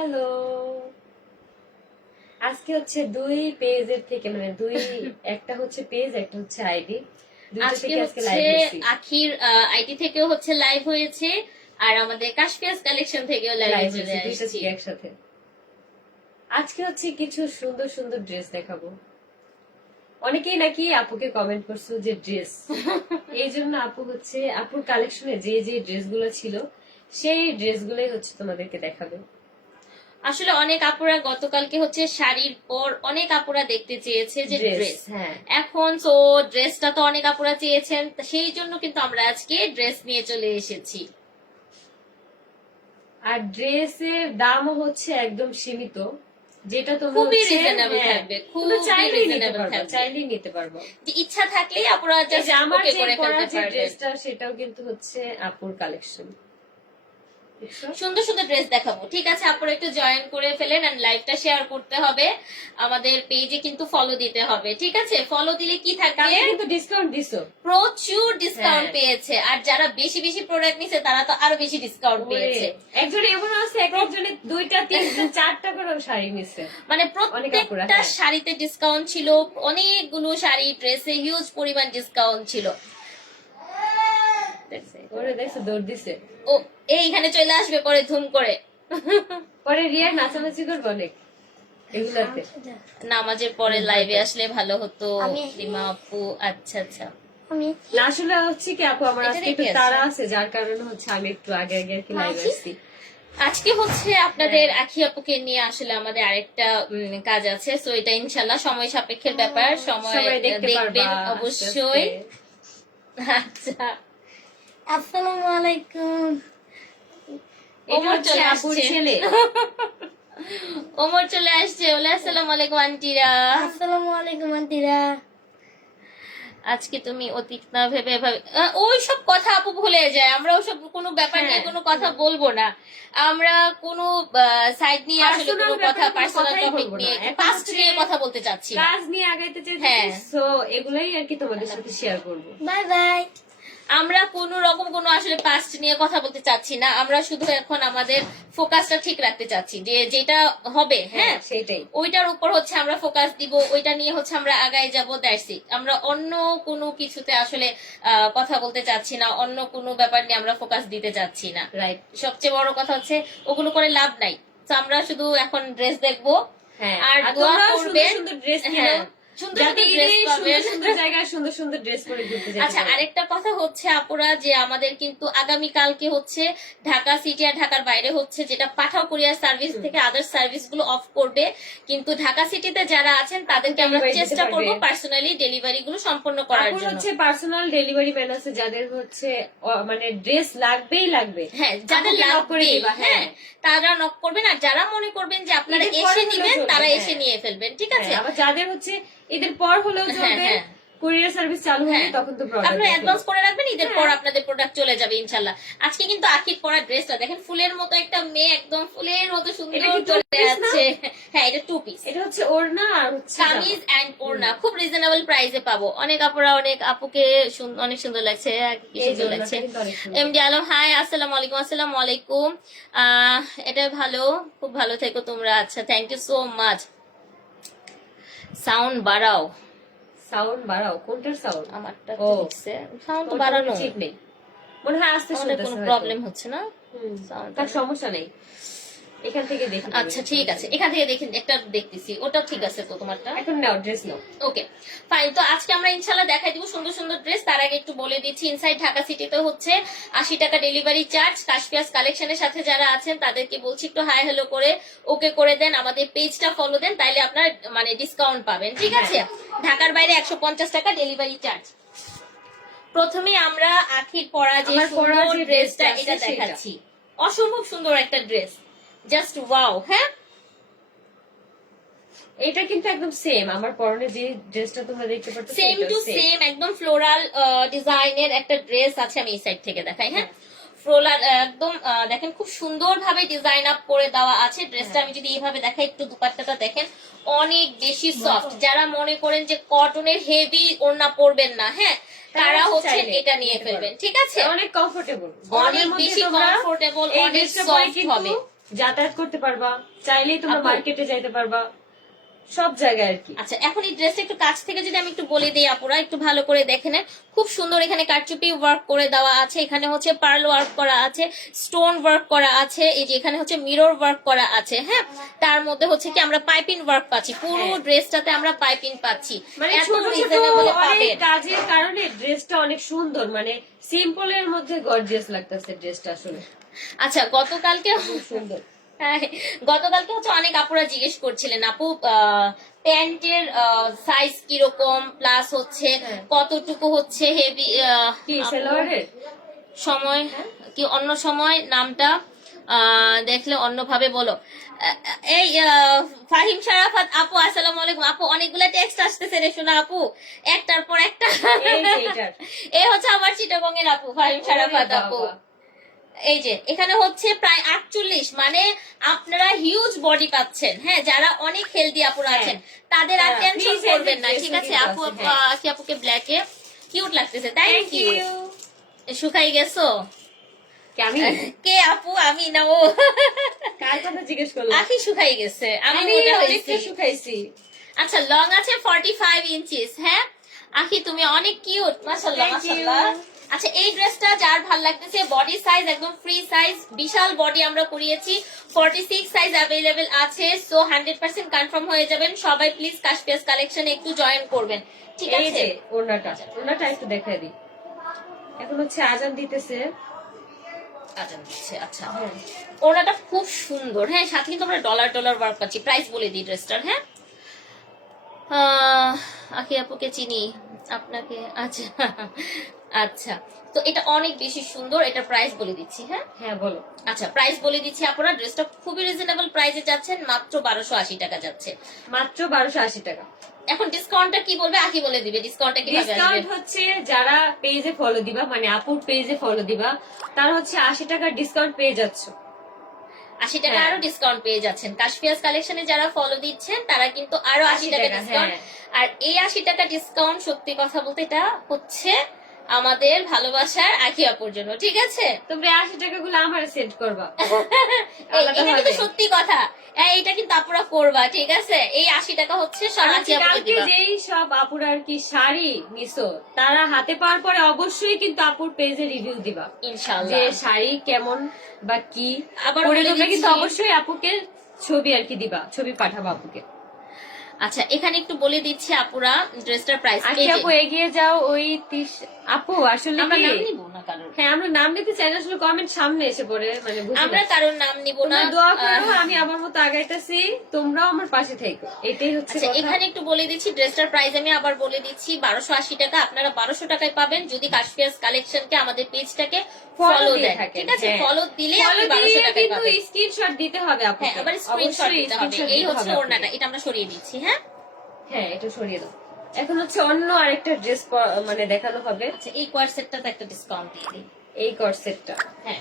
Hello, আজকে হচ্ছে দুই পেজের থেকে মানে একটা হচ্ছে পেজ, একটা হচ্ছে আইডি, দুইটা আজকে থেকে আজকে হচ্ছে লাইভ হয়েছি। আখির আইডি থেকেও হচ্ছে লাইভ হয়েছে, আর আমাদের কাশফিয়াস কালেকশন থেকেও লাইভ লাইভ চলে হয়েছে দুইটা আসছি। থেকে একসাথে। আজকে হচ্ছে কিছু সুন্দর সুন্দর ড্রেস দেখাবো। অনেকেই নাকি আপুকে কমেন্ট করছো যে ড্রেস, এই জন্য আপু হচ্ছে আপুর কালেকশনে যে যে ড্রেসগুলো ছিল সেই ড্রেসগুলোই হচ্ছে তোমাদেরকে দেখাবে। আসলে অনেক আপুরা গতকালকে হচ্ছে শাড়ির পর অনেক আপুরা দেখতে চেয়েছে যে ড্রেস, হ্যাঁ, এখন তো ড্রেসটা তো অনেক আপুরা চেয়েছেন, সেই জন্য কিন্তু আমরা আজকে ড্রেস নিয়ে চলে এসেছি। আর ড্রেসের দামও হচ্ছে একদম সীমিত, যেটা তোমরা খুবই হচ্ছে, রিজনেবল হ্যাঁ, থাকবে, তোমরা খুবই চাইলেই নিতে রিজনেবল পারবে, থাকবে। চাইলেই নিতে পারবো। যে ইচ্ছা থাকলেই আপুরা এই যে জাস্ট আমার ওকে যে করে পরা ফেলতে যে পারবেন। ড্রেসটা সেটাও কিন্তু হচ্ছে আপুর কালেকশন। সুন্দর সুন্দর ড্রেস দেখাবো, ঠিক আছে? আপনারা একটু জয়েন করে ফেলেন, এন্ড লাইভটা শেয়ার করতে হবে, আমাদের পেজে কিন্তু ফলো দিতে হবে, ঠিক আছে? ফলো দিলে কি থাকবে, কিন্তু ডিসকাউন্ট দিছো, প্রচুর ডিসকাউন্ট হ্যাঁ। পেয়েছে, আর যারা বেশি বেশি প্রোডাক্ট নিছে তারা তো আরো বেশি ডিসকাউন্ট পেয়েছে। একজন এমন আছে একজনে দুইটা তিনটা চারটা করে শাড়ি নিছে, মানে অনেক আপুরা, প্রত্যেকটা হ্যাঁ। শাড়িতে ডিসকাউন্ট ছিল, অনেকগুলো শাড়ি ড্রেসে হিউজ পরিমাণ ডিসকাউন্ট ছিল। ওরে দেখছো দৌড় দিছে, ও এইখানে চলে আসবে পরে ধুম করে। পরে রিয়া নাচানাচি করবে অনেক এগুলাতে। নামাজের পরে লাইভে আসলে ভালো হতো রিমা আপু। আচ্ছা আচ্ছা, না আসলে হচ্ছে কি আপু, আমার এটা আজকে একটু দেখে তাড়া আছে, যার কারণে হচ্ছে আমি একটু আগে আগে আর কি লাইভে আসছি। আজকে হচ্ছে আপনাদের আখি আপুকে নিয়ে আসলে আমাদের আরেকটা কাজ আছে, সো এটা ইনশাল্লাহ সময় সাপেক্ষের ব্যাপার, সময় সবাই দেখতে দেখবেন পারবা অবশ্যই। আস্তে আস্তে। আচ্ছা, আসসালামু আলাইকুম। ওমর চলে আপুর আসছে, ছেলে। ওমর চলে আসছে। ওলা আসসালামু আলাইকুম আন্টিরা। আসসালামু আলাইকুম আন্টিরা। আজকে তুমি অতীত না ভেবে ওই সব কথা আপু ভুলে যায়, আমরা ওসব কোনো ব্যাপার নিয়ে হ্যাঁ। কোনো কথা বলবো না, আমরা কোনো সাইড নিয়ে আসলে কোনো Personal কথা, ব্যাপারে কোনো পার্সোনাল কথাই টপিক বলবো না। নিয়ে, এখন পাস্ট হচ্ছে নিয়ে কথা বলতে চাচ্ছি না। কাজ নিয়ে আগাইতে হ্যাঁ। চাইছি, সো এগুলাই আর কি তোমাদের সাথে শেয়ার করব। Bye bye. আমরা কোনো রকম কোনো আসলে পাস্ট নিয়ে কথা বলতে চাচ্ছি না, আমরা শুধু এখন আমাদের ফোকাসটা ঠিক রাখতে চাচ্ছি, যে যেটা হবে, হ্যাঁ সেটাই। ওইটার উপর হচ্ছে আমরা ফোকাস দিব, ওইটা নিয়ে হচ্ছে আমরা আগায় যাবো, দ্যাটস ইট। আমরা অন্য কোনো কিছুতে আসলে কথা বলতে চাচ্ছি না, অন্য কোনো ব্যাপার নিয়ে আমরা ফোকাস দিতে চাচ্ছি না, রাইট। সবচেয়ে বড় কথা হচ্ছে ওগুলো করে লাভ নাই। তো আমরা শুধু এখন ড্রেস দেখবো, হ্যাঁ, আর আর দোয়া তোমরাও করবেন। সুন্দর সুন্দর ড্রেস হ্যাঁ, কিনো, সুন্দর যাতে সুন্দর ড্রেস ঈদে পাবেন। সুন্দর সুন্দর জায়গায় সুন্দর সুন্দর ড্রেস পরে ঘুরতে যেতে আচ্ছা, পারো। আরেকটা কথা হচ্ছে আপুরা, যে আমাদের কিন্তু আগামী কালকে হচ্ছে ঢাকা সিটি আর ঢাকার বাইরে হচ্ছে যেটা পাঠাও কুরিয়ার সার্ভিস থেকে আদার সার্ভিস গুলো অফ করবে, কিন্তু ঢাকা সিটিতে যারা আছেন তাদেরকে আমরা Delivery দিতে চেষ্টা করব পারবে। পার্সোনালি ডেলিভারি গুলো সম্পন্ন করার আপুর জন্য। হচ্ছে পার্সোনাল ডেলিভারি ম্যান আছে, যাদের হচ্ছে মানে ড্রেস লাগবেই লাগবে, হ্যাঁ, যাদের আপুকে knock করে লাগবে, দিবা, হ্যাঁ তারা নক করবেন, আর যারা মনে করবেন যে আপনারা ঈদের পরে এসে হলেও নিবেন চলবে, তারা হ্যাঁ। এসে নিয়ে ফেলবেন, ঠিক আছে? হ্যাঁ, আবার যাদের হচ্ছে ঈদের পর হলেও চলবে, হ্যাঁ। কুরিয়ার সার্ভিস চালু হবে, হ্যাঁ। তখন তো আপনারা অ্যাডভান্স করে রাখবেন, ঈদের পর হ্যাঁ। আপনাদের প্রোডাক্ট চলে যাবে ইনশাল্লাহ। আজকে কিন্তু আখির পরা ড্রেসটা দেখেন, ফুলের মতো একটা মেয়ে, একদম ফুলের মতো সুন্দর এটা কি two চলে piece না? যাচ্ছে। হ্যাঁ, এটা 2 পিস এটা হচ্ছে ওড়না আর হচ্ছে কামিজ এন্ড ওড়না, খুব রিজনেবল প্রাইসে পাবো। অনেক আপুরা, অনেক আপুকে অনেক সুন্দর লাগছে, কি এই সুন্দর যে লাগছে। ওড়নাটা কিন্তু অনেক সুন্দর। এমডি আলম, হাই, আসসালামু আলাইকুম। আসসালামু আলাইকুম। এটা ভালো, খুব ভালো থেকো তোমরা। আচ্ছা, thank you so much. Sound বাড়াও, সাউন্ড বাড়াও, কোনটার সাউন্ড? আমারটা ও, লিখছে সাউন্ড বাড়ানো, ঠিক নেই মনে হয়, আসতে আমাদের শুনতেছে কোনো হয়তো। প্রবলেম হচ্ছে না। sound তার সমস্যা নেই, এখান থেকে দেখি। আচ্ছা ঠিক আছে, এখান থেকে দেখেন, একটা দেখতেছি, ওটা ঠিক আছে তো তোমারটা। এখন নাও ড্রেস নাও। ওকে ফাইন, তো আজকে আমরা ইনশাল্লাহ দেখাই দিব সুন্দর সুন্দর ড্রেস। তার আগে একটু বলে দিচ্ছি, ইনসাইড ঢাকা সিটিতে হচ্ছে 80 টাকা ডেলিভারি চার্জ। কাশফিয়াস কালেকশনের সাথে যারা আছেন তাদেরকে বলছি একটু হাই হ্যালো করে ওকে করে দেন, আমাদের পেজটা ফলো দেন, তাইলে আপনার মানে ডিসকাউন্ট পাবেন, ঠিক আছে? ঢাকার বাইরে 150 টাকা ডেলিভারি চার্জ। প্রথমে আমরা আখির পরা যে আমার পরা সুন্দর যে ড্রেসটা ড্রেসটা এটা আছে সেটা। দেখাচ্ছি, অসম্ভব সুন্দর একটা ড্রেস, জাস্ট ওয়াও। হ্যাঁ, এটা কিন্তু একদম সেম আমার পরনে যে ড্রেসটা তোমরা দেখতে পাচ্ছ, সেম টু সেম, একদম ফ্লোরাল ডিজাইনের একটা ড্রেস আছে। আমি এই সাইড থেকে দেখাই, হ্যাঁ ফ্লোরাল একদম দেখেন খুব সুন্দর ভাবে ডিজাইন আপ করে দেওয়া আছে ড্রেসটা। আমি যদি এইভাবে দেখাই, একটু দুপাট্টাটা দেখেন, অনেক বেশি সফট। যারা মনে করেন যে কটনের হেভি ওড়না পরবেন না, হ্যাঁ তারা হচ্ছে এটা নিয়ে ফেলবেন, ঠিক আছে? অনেক কমফোর্টেবল, অনেক বেশি কমফোর্টেবল, অনেক সফট হবে। যাতায়াত করতে পারবা, চাইলেই তোমরা আপু। মার্কেটে যাইতে পারবা, সব জায়গায় আর কি। আচ্ছা, এখন এই ড্রেসটা একটু কাছ থেকে যদি আমি একটু বলে দিই, আপুরা একটু ভালো করে দেখে নেন। খুব সুন্দর এখানে কারচুপি ওয়ার্ক করে দেওয়া আছে, এখানে হচ্ছে পার্ল ওয়ার্ক করা আছে, স্টোন ওয়ার্ক করা আছে, এই যে এখানে হচ্ছে মিরর ওয়ার্ক করা আছে। হ্যাঁ, তার মধ্যে হচ্ছে কি আমরা পাইপিং ওয়ার্ক পাচ্ছি, পুরো হ্যাঁ। ড্রেসটাতে আমরা পাইপিং পাচ্ছি, মানে এত ছোট ছোট রিজনেবল অনেক পাবেন। কাজের কারণে ড্রেসটা অনেক সুন্দর, মানে সিম্পলের মধ্যে গর্জিয়াস লাগতেছে ড্রেসটা আসলে আচ্ছা, গতকালকে খুব সুন্দর। হ্যাঁ, গতকালকে হচ্ছে অনেক আপুরা জিজ্ঞেস করছিলেন, আপু প্যান্টের সাইজ কিরকম, প্লাস হচ্ছে হ্যাঁ। কতটুকু হচ্ছে হেভি কি সালোয়ারের? সময় কি অন্য সময় নামটা দেখলে অন্যভাবে বলো। এই ফাহিম শারাফাত আপু, আসসালামু আলাইকুম আপু। অনেকগুলা টেক্সট আসতেছে রে শোনা আপু, একটার পর একটা। এই যে এটার। এই হচ্ছে আমার চিটাগং এর আপু ফাহিম শারাফাত ওরে আপু। বাবা। এই যে এখানে হচ্ছে প্রায় 48, মানে আপনারা হিউজ বডি পাচ্ছেন। হ্যাঁ, যারা অনেক হেলদি আপুরা হ্যাঁ। আছেন তাদের আর হ্যাঁ, টেনশন free size করবেন না, dress ঠিক আছে? কিন্তু আপু আছে, হ্যাঁ। কি আপুকে ব্ল্যাকে কিউট লাগতেছে, থ্যাংক Thank ইউ। you. শুকাই গেছো? কি আমি? কে আপু? আমি না ও? কার কথা জিজ্ঞেস করলাম? আখি শুকাই গেছে, আমি আমি মনে অনেকটা হয়েছি। শুকাইছি। আচ্ছা, লং আছে 45 ইঞ্চিস। হ্যাঁ আখি, তুমি অনেক কিউট, মাশাআল্লাহ Thank you. মাশাআল্লাহ। আচ্ছা, এই ড্রেসটা যার ভাল লাগতেছে, বডি সাইজ একদম ফ্রি সাইজ, বিশাল বডি আমরা করিয়েছি, 46 সাইজ অ্যাভেলেবেল আছে। সো 100% কনফার্ম হয়ে যাবেন সবাই। প্লিজ কাশপিয়াস কালেকশনে একটু জয়েন করবেন, ঠিক এই আছে? যে ওড়নাটা একটু দেখাই দিই। এখন হচ্ছে আজান দিতেছে। আজান দিচ্ছে। আচ্ছা, হ্যাঁ। ওড়নাটা খুব সুন্দর। হ্যাঁ, সাথে কিন্তু আমরা ডলার ওয়ার্ক পাচ্ছি। প্রাইস বলে দিই ড্রেসটার। হ্যাঁ, আখি আপুকে চিনি, আপনাকে? আচ্ছা আচ্ছা, তো এটা অনেক বেশি সুন্দর, এটা প্রাইস বলে দিচ্ছি। হ্যাঁ হ্যাঁ বলো। আচ্ছা, প্রাইস বলে দিচ্ছি। আপনারা ড্রেসটা খুবই রিজনেবল প্রাইসে যাচ্ছেন, মাত্র 1280 টাকা যাচ্ছে। মাত্র 1280 টাকা। এখন ডিসকাউন্টটা কি বলবে? আখি বলে দিবে ডিসকাউন্টটা কিভাবে আসবে। ডিসকাউন্ট হচ্ছে যারা পেজে ফলো দিবা, মানে আপুর পেজে ফলো দিবা, তার হচ্ছে 80 টাকা ডিসকাউন্ট পেয়ে যাচ্ছ। 80 টাকা হ্যাঁ। আরো ডিসকাউন্ট পেয়ে যাচ্ছেন। কাশপিয়াস কালেকশনে যারা ফলো দিচ্ছেন তারা কিন্তু আরো 80 টাকা ডিসকাউন্ট। হ্যাঁ। আর এই 80 টাকা ডিসকাউন্ট সত্যি কথা বলতে এটা হচ্ছে আমাদের ভালোবাসার আখি আপুর জন্য, ঠিক আছে? তোমরা 80 টাকা গুলো আমার সেন্ড করবা। এটা কিন্তু সত্যি কথা, এইটা কিন্তু আপুরা করবা, ঠিক আছে? এই 80 টাকা হচ্ছে সব আখি আপুকে কালকে দিবা। যেই সব আপুরা আর কি শাড়ি নিছো, তারা হাতে পাওয়ার পরে অবশ্যই কিন্তু আপুর পেজে রিভিউ দিবা যে ইনশাআল্লাহ। শাড়ি কেমন বা কি। আবার পরে বলে তোমরা কিন্তু দিচ্ছি- অবশ্যই আপুকে ছবি আর কি দিবা, ছবি পাঠাবা আপুকে। আচ্ছা, এখানে একটু বলে দিচ্ছি আপুরা ড্রেসটার প্রাইস। আজকে আপু এগিয়ে যাও ওই 30। আপু আসলে আমরা কি, নাম নিব না কারণ, হ্যাঁ আমরা নাম নিতে চাই না, আসলে কমেন্ট সামনে এসে পড়ে, মানে বুঝতে আমরা পারছি। কারোর নাম নিব না। তোমরা দোয়া করো, আমি আমার মতো আগাইতেছি, তোমরাও আমার পাশে থেকো, এটাই হচ্ছে আচ্ছা, কথা। এখানে একটু বলে দিচ্ছি ড্রেসটার প্রাইস আমি আবার বলে দিচ্ছি, 1280 টাকা। আপনারা 1200 টাকায় পাবেন যদি কাশপিয়াস কালেকশনকে আমাদের পেজটাকে ফলো দেন, ঠিক আছে? ফলো দিলে আপনি 1200 টাকায় কিন্তু পাবেন। স্ক্রিনশট দিতে হবে আপুকে। হ্যাঁ, আবার স্ক্রিনশট অবশ্যই দিতে হবে। screenshot এই দিতে হচ্ছে হবে ওড়নাটা, আপুকে। এটা আমরা সরিয়ে দিচ্ছি। হ্যাঁ হ্যাঁ, এটা সরিয়ে দাও। এখন হচ্ছে অন্য আরেকটা ড্রেস মানে দেখানো হবে। আচ্ছা, এই কোয়ার সেটটাতে একটা ডিসকাউন্ট দিয়ে দিই। এই কর্সেটটা, হ্যাঁ,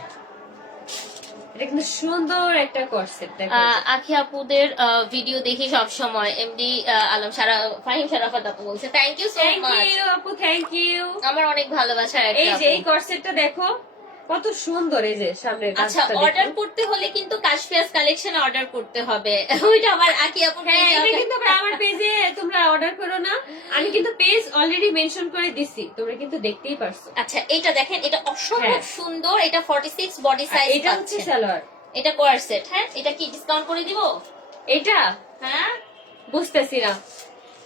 এটা কিন্তু সুন্দর একটা কর্সেট, দেখো। আখি আপুদের ভিডিও দেখি সব সময়। এমডি আলম ফাহিম শারাফাত আপু বলছে thank you so thank much. You আপু, থ্যাংক ইউ। আমার অনেক ভালোবাসার একটা এই যে আপু। এই কর্সেটটা দেখো কত সুন্দর, এই যে সামনের আচ্ছা, কাজটা অর্ডার দেখো। করতে হলে কিন্তু কাশপিয়াস কালেকশন অর্ডার করতে হবে। ওইটা আমার আকি আপুর হ্যাঁ, page এটা এ কিন্তু আবার আমার পেজে তোমরা অর্ডার করো না, আমি কিন্তু পেজ অলরেডি মেনশন করে দিছি, তোমরা কিন্তু দেখতেই পারছো। আচ্ছা, এটা দেখেন, এটা অসম্ভব হ্যাঁ। সুন্দর। এটা 46 বডি আর সাইজ এটা হচ্ছে পাচ্ছেন। সালোয়ার। এটা কোয়ার সেট। হ্যাঁ, এটা কি ডিসকাউন্ট করে দিব? এটা হ্যাঁ, বুঝতেছি না,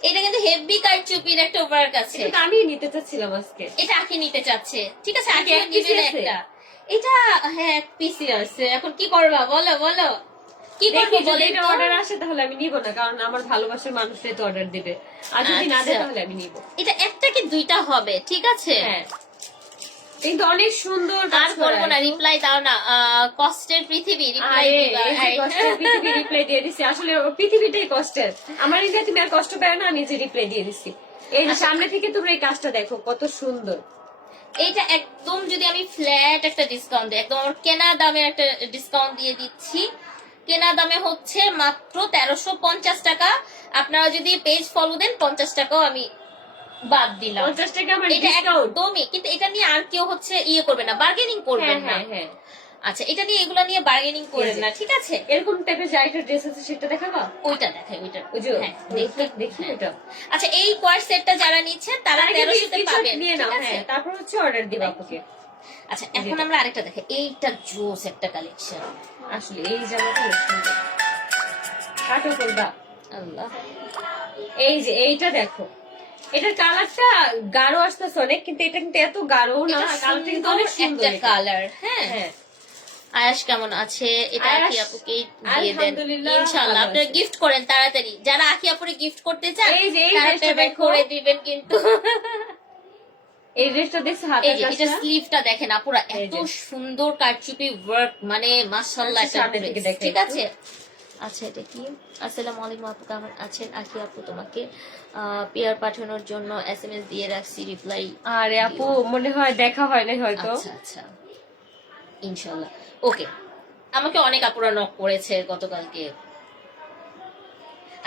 এটা কিন্তু হেভি কারচুপির একটা ওয়ার্ক আছে। এটা তো আমি নিতে চাচ্ছিলাম আজকে। এটা আখি নিতে চাচ্ছে, ঠিক আছে? আখি এক piece নিবে না আছে? একটা। এটা হ্যাঁ এক পিসি আছে। এখন কি করবা বলো বলো, কি দেখি করবো যদি বলেন এটা তো? অর্ডার আসে তাহলে আমি নিব না, কারণ আমার ভালোবাসার মানুষটাই তো অর্ডার দিবে, আর যদি না দেয় আচ্ছা। তাহলে আমি নিব। এটা একটা কি দুইটা হবে, ঠিক আছে? হ্যাঁ, কিন্তু অনেক সুন্দর আর কাজ করা। বলবো না, রিপ্লাই দাও না। কষ্টের পৃথিবী, রিপ্লাই আরে, দিবা। এই যে কষ্টের পৃথিবী রিপ্লাই দিয়ে দিছি, আসলে ও পৃথিবীটাই কষ্টের। আমার নিজে তুমি আর কষ্ট পাও না, নিজে রিপ্লাই দিয়ে দিছি। এই যে সামনে থেকে তোমরা এই কাজটা দেখো কত সুন্দর। এইটা একদম যদি আমি ফ্ল্যাট একটা ডিসকাউন্ট দিই, একদম আমার কেনা দামে একটা ডিসকাউন্ট দিয়ে দিচ্ছি। কেনা দামে হচ্ছে মাত্র 1350 টাকা। আপনারা যদি পেজ ফলো দেন 50 টাকাও আমি বাদ দিলাম। 50 টাকা আমার এটা ডিসকাউন্ট। একদমই, কিন্তু এটা নিয়ে আর কেউ হচ্ছে ইয়ে করবে না, বার্গেনিং করবেন না। হ্যাঁ হ্যাঁ, আচ্ছা, এটা নিয়ে এগুলা নিয়ে বার্গেনিং করেন এই যে। না, ঠিক আছে? এরকম টাইপের যে একটা ড্রেস আছে সেটা দেখাবা? ওইটা দেখাই, ওইটা। ওই যে হ্যাঁ, দেখি ওটা। আচ্ছা, এই কোয়ার সেটটা যারা নিচ্ছেন তারা তার আগে 1300 তে screenshot পাবেন, নিয়ে ঠিক নাও, আছে? হ্যাঁ, তারপর হচ্ছে অর্ডার দিবা আপুকে। আচ্ছা, এখন আমরা আরেকটা দেখাই। এইটা জোস একটা কালেকশন। আসলে এই জামাটা অনেক সুন্দর। কাটো কোনটা? আল্লাহ, এই যে এইটা দেখো, এটার কালারটা গাঢ় আসতেছে অনেক, কিন্তু এটা কিন্তু এত গাঢ় না, এটা কালারটা কিন্তু সুন্দর অনেক সুন্দর একটা কালার। হ্যাঁ, হ্যাঁ, আয়াস কেমন আছে? এটা আয়াস, আখি আপুকে দিয়ে দেন আলহামদুলিল্লাহ, ইনশাআল্লাহ। ভালো আপনারা আছে। গিফট করেন তাড়াতাড়ি, যারা আখি আপুরে গিফট করতে চান এই যে এই তারা ড্রেসটা পেমেন্ট দেখো। করে দিবেন কিন্তু। এই ড্রেসটা দেখছো এই হাতের যে এটা কাজটা? স্লিভটা দেখেন আপুরা, এই এত যে। সুন্দর কারচুপি ওয়ার্ক, মানে মাশাআল্লাহ আচ্ছা, একটা সামনে থেকে dress, দেখাই ঠিক একটু। আছে? আচ্ছা, এটা কি? আসসালামু আলাইকুম আপু, কেমন আছেন? আখি আপু তোমাকে পেয়ার পাঠানোর জন্য এসএমএস দিয়ে রাখছি, রিপ্লাই। আরে আপু মনে হয় দেখা হয় নাই হয়তো। আচ্ছা আচ্ছা, ইনশাআল্লাহ। ওকে, আমাকে অনেক আপুরা নক করেছে গতকালকে।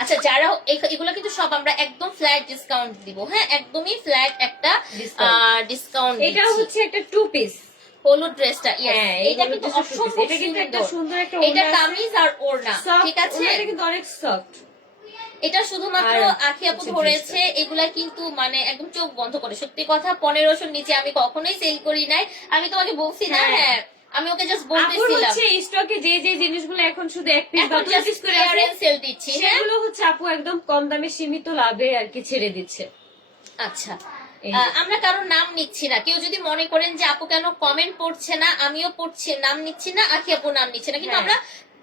আচ্ছা, যারা এগুলো কিন্তু সব আমরা একদম ফ্ল্যাট ডিসকাউন্ট দিব। হ্যাঁ, একদমই ফ্ল্যাট একটা Discount। ডিসকাউন্ট এটা দিচ্ছি। হচ্ছে একটা টু পিস। হলুদ ড্রেসটা, হ্যাঁ, এটা কিন্তু অসম্ভব এটা কিন্তু একটা সুন্দর। সুন্দর একটা এটা ওড়না আছে। কামিজ আর ওড়না, Soft, ঠিক আছে? ওড়নাটা কিন্তু অনেক সফট। এটা শুধুমাত্র আর আখি আপু হচ্ছে ধরেছে, এগুলা কিন্তু মানে একদম চোখ বন্ধ করে। সত্যি কথা, 1500 নিচে আমি কখনোই সেল করি নাই। আমি তোমাকে বলছি না? হ্যাঁ। হ্যাঁ, আমি ওকে জাস্ট আপুর বলতেছিলাম হচ্ছে স্টকে যে যে জিনিসগুলো এখন শুধু এক পিস বা এখন দুই জাস্ট পিস করে আছে, ক্লিয়ারেন্স সেল দিচ্ছি। হ্যাঁ, সেগুলো হচ্ছে আপু একদম কম দামে সীমিত লাভে আর কি ছেড়ে দিচ্ছে। আচ্ছা। এই যে। আমরা কারোর নাম নিচ্ছি না। কেউ যদি মনে করেন যে আপু কেন কমেন্ট পড়ছে না, আমিও পড়ছি, নাম নিচ্ছি না, আখি আপু নাম নিচ্ছে না, কিন্তু হ্যাঁ। আমরা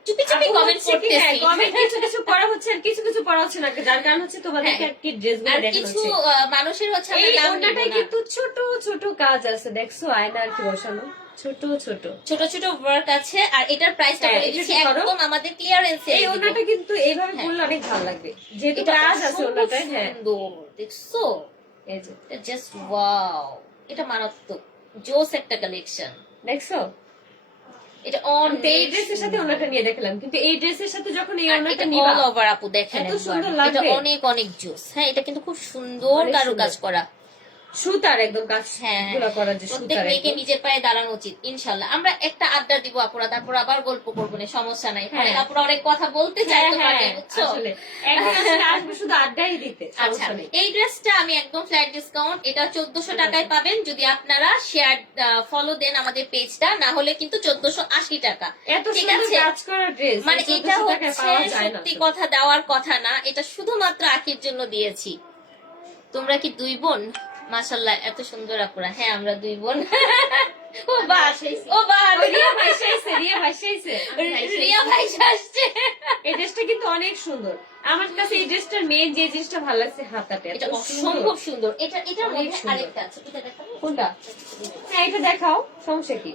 চুপি চুপি আপু কমেন্ট হচ্ছে কি, হ্যাঁ, করতেছি। comment কিছু কিছু করা হচ্ছে আর কিছু কিছু করা হচ্ছে না, যার কারণ হচ্ছে তোমাদেরকে হ্যাঁ। আর কি ড্রেসগুলো আর দেখানো কিছু হচ্ছে। মানুষের হচ্ছে আমরা এই নাম নিব ওড়নাটায় না। কিন্তু ছোট ছোট কাজ আছে, দেখছো আয়না আর কি বসানো, ছোট ছোট। ছোট ছোট ওয়ার্ক আছে, আর এটার প্রাইসটা হ্যাঁ, বলে এটা দিচ্ছি একটু ধরো। একদম আমাদের ক্লিয়ারেন্স এই ওড়নাটা কিন্তু এইভাবে হ্যাঁ। পরলে অনেক ভালো লাগবে, যেহেতু এটা কাজ আছে অসম্ভব ওড়নাটায়। হ্যাঁ, সুন্দর, দেখছো? এই যে এটা জাস্ট ওয়াও, এটা মারাত্মক জোস একটা কালেকশন। দেখছো, এটা আমি তো এই ড্রেসের সাথে ওড়নাটা নিয়ে দেখলাম, কিন্তু এই ড্রেসের সাথে যখন এই ওড়নাটা এটা নিবা অল ওভার আপু দেখেন এত একবার। সুন্দর এটা লাগবে। অনেক অনেক জোস। হ্যাঁ, এটা কিন্তু খুব সুন্দর অনেক কারুকাজ সুন্দর। করা। সুতার একদম কাজ হ্যাঁ, গুলা করা, যে প্রত্যেক সুতার মেয়েকে একদম। নিজের পায়ে দাঁড়ানো উচিত। ইনশাল্লাহ আমরা একটা আড্ডা দিব আপুরা, তারপর আবার গল্প করবো না, সমস্যা নাই। হ্যাঁ। অনেক আপুরা অনেক কথা বলতে চায় হ্যাঁ, তোমাকে, হ্যাঁ, বুঝছো? আসলে একদিন আসলে আসবে শুধু আড্ডাই দিতে, আচ্ছা, সমস্যা নেই। এই ড্রেসটা আমি একদম ফ্ল্যাট ডিসকাউন্ট, এটা 1400 টাকায় পাবেন যদি আপনারা শেয়ার ফলো দেন আমাদের পেজটা, না হলে কিন্তু 1480 টাকা। এত ঠিক সুন্দর আছে? কাজ করা ড্রেস মানে এটা 1400 টাকায় হচ্ছে পাওয়া যায় না সত্যি তো। কথা দেওয়ার কথা না, এটা শুধুমাত্র আখির জন্য দিয়েছি। তোমরা কি দুই বোন? মাশাআল্লাহ, এত সুন্দর আপুরা। হ্যাঁ, আমরা দুই বোন। ও বাস, ও বাস, ওই রিয়া ভাইসা আইছে, রিয়া ভাইসা আইছে। রিয়া ভাই আসছে। এই ড্রেসটা কিন্তু অনেক সুন্দর। আমার কাছে এই ড্রেসটার মেইন যে জিনিসটা ভালো লাগছে হাতাটা, এটা এত সুন্দর। অসম্ভব সুন্দর। এটার অনেক মধ্যে সুন্দর। আরেকটা আছে, এটা দেখাবো? কোনটা? হ্যাঁ, এটা দেখাও, সমস্যা কি?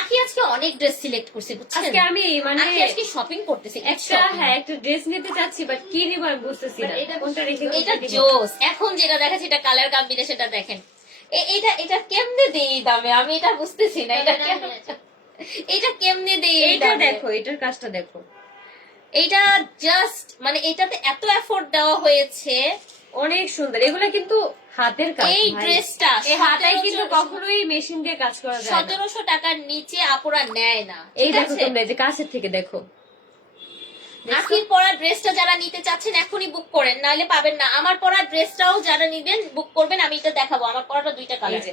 আখি আজকে অনেক ড্রেস সিলেক্ট করছে, বুঝছেন? আজকে আমি মানে আখি আজকে শপিং করতেছি, একটা, হ্যাঁ, একটা ড্রেস নিতে চাচ্ছি, বাট কি নিব আমি বুঝতেছি না, কোনটা রেখে এটা কোনটা নিব। জোস। এখন যেটা দেখাচ্ছি এটা কালার কম্বিনেশনটা দেখেন। এটা কেমনে দেই দামে, আমি এটা বুঝতেছি না। এটা কেমনে দেই এই এইটা দামে? দেখো, এটার কাজটা দেখো, এইটা জাস্ট মানে এটাতে এত এফোর্ট দেওয়া হয়েছে। অনেক সুন্দর। এগুলা কিন্তু হাতের কাজ। এই ভাই। ড্রেসটা এই হাতায় কিন্তু কখনোই মেশিন দিয়ে কাজ করা যায় না। 1700 টাকার নিচে আপুরা নেয় না, এই ঠিক দেখো আছে? তোমরা, এই যে কাছের থেকে দেখো, দেখছো? আখির পরা ড্রেসটা যারা নিতে চাচ্ছেন এখনই বুক করেন, নাহলে পাবেন না। আমার পরা ড্রেসটাও যারা নিবেন বুক করবেন, আমি এটা দেখাবো। আমার পরাটা দুইটা এই কালার। যে।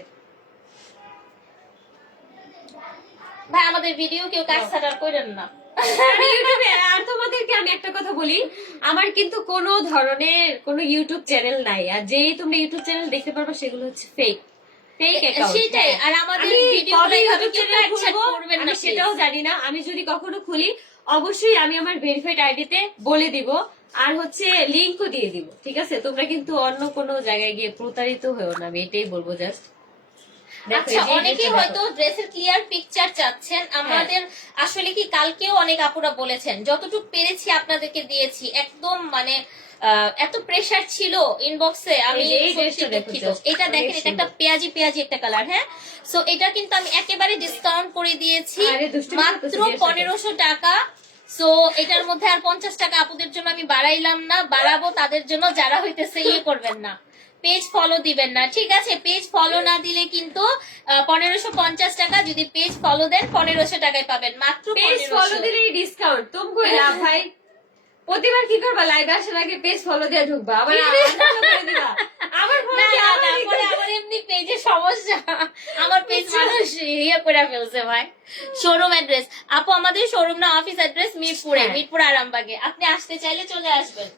ভাই, আমাদের ভিডিও কেউ কাজ ছাড়ার করেন না। আমি ইউটিউবে, আর তোমাদেরকে আমি একটা কথা বলি, আমার কিন্তু কোনো ধরনের কোনো ইউটিউব চ্যানেল নাই, আর যেই তোমরা ইউটিউব চ্যানেল দেখতে পারবে সেগুলো হচ্ছে ফেক অ্যাকাউন্ট। সেটাই। আর আমাদের আমি ভিডিও কবে এইভাবে ইউটিউব কেউ চ্যানেল অ্যাকসেপ্ট খুলবো করবেন আমি না, সেটাও জানি না। আমি যদি কখনো খুলি অবশ্যই আমি আমার ভেরিফাইড আইডিতে বলে দিব, আর হচ্ছে লিংকও দিয়ে দিব, ঠিক আছে? তোমরা কিন্তু অন্য কোনো জায়গায় গিয়ে প্রতারিত হয়েও না, আমি এটাই বলবো জাস্ট। আচ্ছা, অনেকেই হয়তো ড্রেসের ক্লিয়ার পিকচার চাচ্ছেন। আমাদের আসলে কি কালকেও অনেক আপুরা বলেছেন, যতটুকু পেরেছি আপনাদেরকে দিয়েছি। একদম মানে এত প্রেসার ছিল ইনবক্সে, আমি এই সত্যি ড্রেসটা দেখো দুঃখিত। just, এটা অনেক দেখেন, এটা একটা সুন্দর। পেঁয়াজি পেঁয়াজি একটা কালার। হ্যাঁ, সো এটা কিন্তু আমি একেবারে ডিসকাউন্ট করে দিয়েছি, আরে দুষ্টুমি মাত্র করতেছে ড্রেসটাতে। 1500 টাকা। সো এটার মধ্যে আর 50 টাকা আপুদের জন্য আমি বাড়াইলাম না, বাড়াবো তাদের জন্য যারা হইতেছে ইয়ে করবেন না। পেজ ফলো দিবেন না, ঠিক আছে? পেজ ফলো না দিলে কিন্তু 1550 টাকা, যদি পেজ ফলো দেন 1500 টাকায় পাবেন, মাত্র পেজ ফলো 1500। দিলেই ডিসকাউন্ট, তুমি কই লাভ ভাই। প্রতিবার কি করবা, লাইভ আসার আগে পেজ ফলো দিয়ে ঢুকবা, আবার unfollow করে দিবা, আবার follow না, দিয়ে না, আবার না, ই পরে করে- আমার এমনি পেজে সমস্যা, আমার পেজ মানুষ ইয়ে করে ফেলছে ভাই। শোরুম অ্যাড্রেস আপু, আমাদের শোরুম না অফিস অ্যাড্রেস মিরপুরে, হ্যাঁ। মিরপুর আরামবাগে, আপনি আসতে চাইলে চলে আসবেন।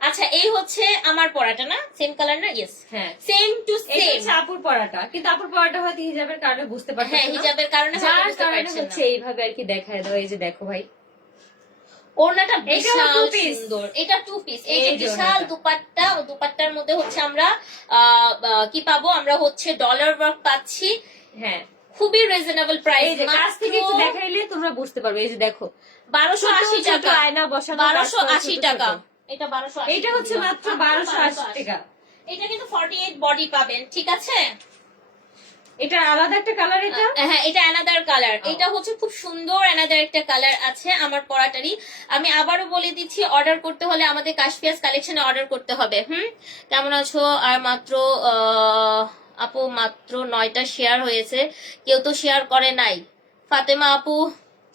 আচ্ছা, এই হচ্ছে আমার পড়াটা না, সেম কালার না? ইয়েস, হ্যাঁ, সেম টু এটা সেম। হচ্ছে আপুর পড়াটা, কিন্তু আপুর পড়াটা হয়তো হিজাবের কারণে বুঝতে পারছেন হ্যাঁ, হিজাবের কারণে হয়তো যার বুঝতে কারণে পারছেন হচ্ছে না। এইভাবে আর কি দেখায় দাও। এই যে দেখো ভাই, ওড়নাটা এটাও বিশাল two piece। সুন্দর, এটা 2 পিস। এই যে এই যে বিশাল ওড়নাটা। দুপাট্টা, ও দুপাট্টার মধ্যে হচ্ছে আমরা কি পাবো, আমরা হচ্ছে ডলার ওয়ার্ক পাচ্ছি, হ্যাঁ খুবই রিজনেবল প্রাইস, এই যে কাছ থেকে একটু দেখাইলে তোমরা বুঝতে পারবে। এই যে দেখো 1280 ছোট ছোট টাকা, আয়না বসানো, 1280 ছোট ছোট। টাকা, এটা 1280, এইটা হচ্ছে মাত্র 1280 টাকা। এটা কিন্তু 48 বডি পাবেন, ঠিক আছে? এটা আলাদা একটা কালার, এটা হ্যাঁ, এটা অ্যানাদার কালার, এটা হচ্ছে খুব সুন্দর অ্যানাদার একটা কালার আছে আমার পরাটারই। আমি আবারও বলে দিচ্ছি, অর্ডার করতে হলে আমাদের কাশপিয়াস কালেকশনে অর্ডার করতে হবে। কেমন আছো? আর মাত্র আপু মাত্র 9টা শেয়ার হয়েছে, কেউ তো শেয়ার করে নাই। ফাতেমা আপু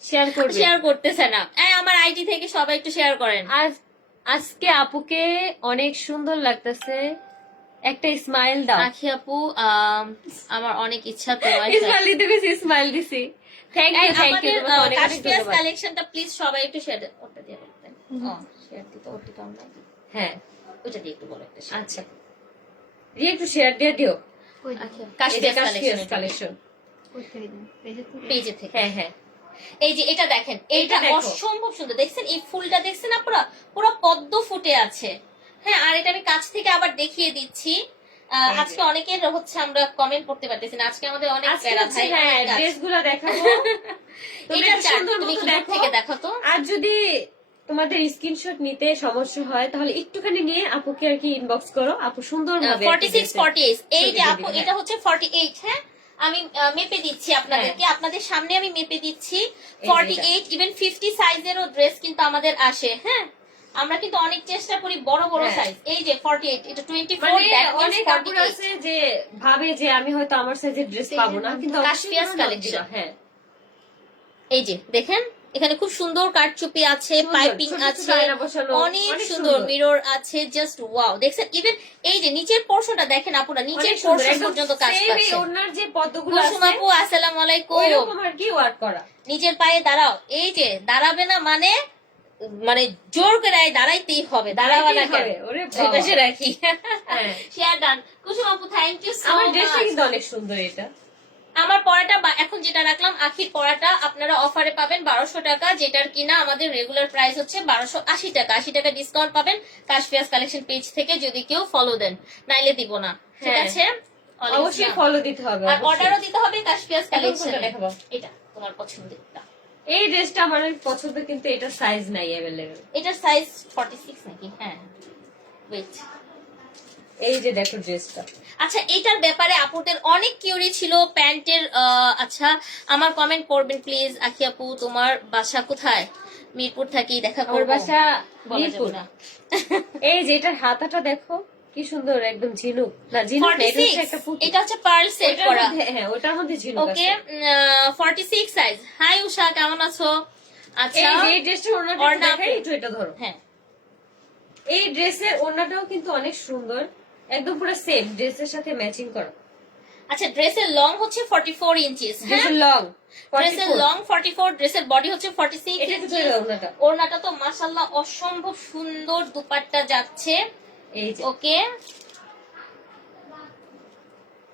শেয়ার করবে। শেয়ার করতেছে না, আমার আইডি থেকে সবাই একটু শেয়ার করেন। আর আজকে আপুকে অনেক সুন্দর লাগতেছে, একটা স্মাইল দাও। আখি আপু, আমার অনেক ইচ্ছা তোমার স্মাইল দিতে গেছি, স্মাইল দিছি। থ্যাংক ইউ, থ্যাংক ইউ, তোমাকে অনেক অনেক কাশপিয়াস ধন্যবাদ। কালেকশনটা প্লিজ সবাই একটু শেয়ার, ওটা দিয়ে বলতেন, শেয়ার দিতে, ওটা তো আমরা, হ্যাঁ ওটা দিয়ে একটু বলো একটা share। আচ্ছা, দিয়ে একটু শেয়ার দিয়ে দিও। আচ্ছা, কাশপিয়াস কাশপিয়াস কালেকশন পেজে থেকে। হ্যাঁ হ্যাঁ, এই যে এটা দেখেন, এইটা এটা দেখো। অসম্ভব সুন্দর, দেখছেন এই ফুলটা, দেখছেন না, পুরো পুরো পদ্ম ফুটে আছে। হ্যাঁ, আর এটা আমি কাছ থেকে আবার দেখিয়ে দিচ্ছি। যে। আজকে অনেকের হচ্ছে আমরা কমেন্ট করতে পারতেছি না, আজকে আমাদের অনেক আজকে প্যারা হচ্ছে ভাই, হ্যাঁ অনেক কাজ। ড্রেসগুলো দেখাবো। তুমি এটা একটু চার, সুন্দর তুমি মতো একটু দূর দেখো। থেকে দেখো তো। আর যদি তোমাদের স্ক্রিনশট নিতে সমস্যা হয় তাহলে একটুখানি নিয়ে আপুকে আর কি ইনবক্স করো, আপু সুন্দর ভাবে 46 48, এই যে ছবি আপু, দিবে, এটা হচ্ছে 48। হ্যাঁ, আমি মেপে দিচ্ছি আপনাদেরকে, আপনাদের সামনে আমি মেপে দিচ্ছি। এই যে 48 ইভেন 50 সাইজেরও ড্রেস কিন্তু আমাদের আসে। হ্যাঁ, আমরা কিন্তু অনেক চেষ্টা করি বড় বড় হ্যাঁ। সাইজ। এই যে 48, এটা 24, মানে that means অনেক আপুরা 48। আছে যে ভাবে যে আমি হয়তো আমার সাইজের ড্রেস পাবো না, কিন্তু কাশপিয়াস অবশ্যই কালেকশন। হ্যাঁ এই যে দেখেন, এখানে খুব সুন্দর কারচুপি আছে, সুন্দর, পাইপিং ছোট ছোট আছে, আয়না বসানো, অনেক অনেক সুন্দর মিরর আছে, জাস্ট ওয়াও। দেখছেন ইভেন এই যে নিচের পোর্শনটা দেখেন আপুরা, নিচের অনেক সুন্দর, পোর্শন একদম পর্যন্ত কাজ same এই পাচ্ছে। ওনার যে পদ্মগুলো কুসুম আছে আপু, আসসালামু আলাইকুম। ওইরকম আর কি ওয়ার্ক করা। নিজের পায়ে দাঁড়াও, এই যে দাঁড়াবে না মানে, মানে জোর করে দাঁড়াইতেই হবে, দাঁড়াবা না কেন? হবে, ওরে এই বাবা। পাশে রাখি। হ্যাঁ। Share done. কুসুম আপু, থ্যাংক ইউ সো আমার ড্রেসটা মাচ। কিন্তু অনেক সুন্দর। এটা আমার পড়াটা এখন যেটা রাখলাম, আখির পড়াটা আপনারা অফারে পাবেন 1200 টাকা, যেটার কিনা আমাদের রেগুলার প্রাইস হচ্ছে 1280 টাকা। 80 টাকা ডিসকাউন্ট পাবেন কাশপিয়াস কালেকশন পেজ থেকে, যদি কেউ ফলো দেন, নাইলে দিব না, ঠিক হ্যাঁ। আছে? অবশ্যই ফলো দিতে হবে। আর অবশ্যই। অর্ডারও দিতে হবে কাশপিয়াস এখন কালেকশন। কোনটা দেখাবো? এটা তোমার পছন্দেরটা। এই ড্রেসটা আমার অনেক পছন্দ, কিন্তু এটা সাইজ নাই অ্যাভেলেবেল। এটার সাইজ 46 নাকি? হ্যাঁ, ওয়েট। এই যে দেখো ড্রেসটা, আচ্ছা, এটার ব্যাপারে আপুদের অনেক কিউরি ছিল প্যান্টের। আচ্ছা, আমার কমেন্ট করবেন প্লিজ। আখি আপু, তোমার বাসা কোথায়? মিরপুর থাকি, দেখা আমার করবো। বাসা বলা যাবে মিরপুর। না। এই যে এটার হাতাটা দেখো কি সুন্দর, একদম ঝিনুক না, ঝিনুক না, এটা হচ্ছে একটা 46, পুঁতি। এটা হচ্ছে পার্ল সেট ওটার করা। মধ্যে, হ্যাঁ ওটার মধ্যে ঝিনুক ওকে, আছে। 46 সাইজ। হাই উষা, কেমন আছো? আচ্ছা, এই যে এই ড্রেসটার ওড়নাটা একটু ওড়না দেখাই, আপু। একটু এটা ধরো। হ্যাঁ, এই ড্রেসের ওড়নাটাও কিন্তু অনেক সুন্দর, একদম পুরো সেম ড্রেসের সাথে ম্যাচিং করা। আচ্ছা, ড্রেসের লং হচ্ছে 44 ইঞ্চিস। হ্যাঁ, ড্রেসের লং ড্রেসের লং 44, ড্রেসের বডি হচ্ছে 46 এটা একটু ধরে ইঞ্চিস। দাও ওড়নাটা। ওড়নাটা তো মাশাআল্লাহ অসম্ভব সুন্দর, দুপাট্টা যাচ্ছে। এই যে ওকে,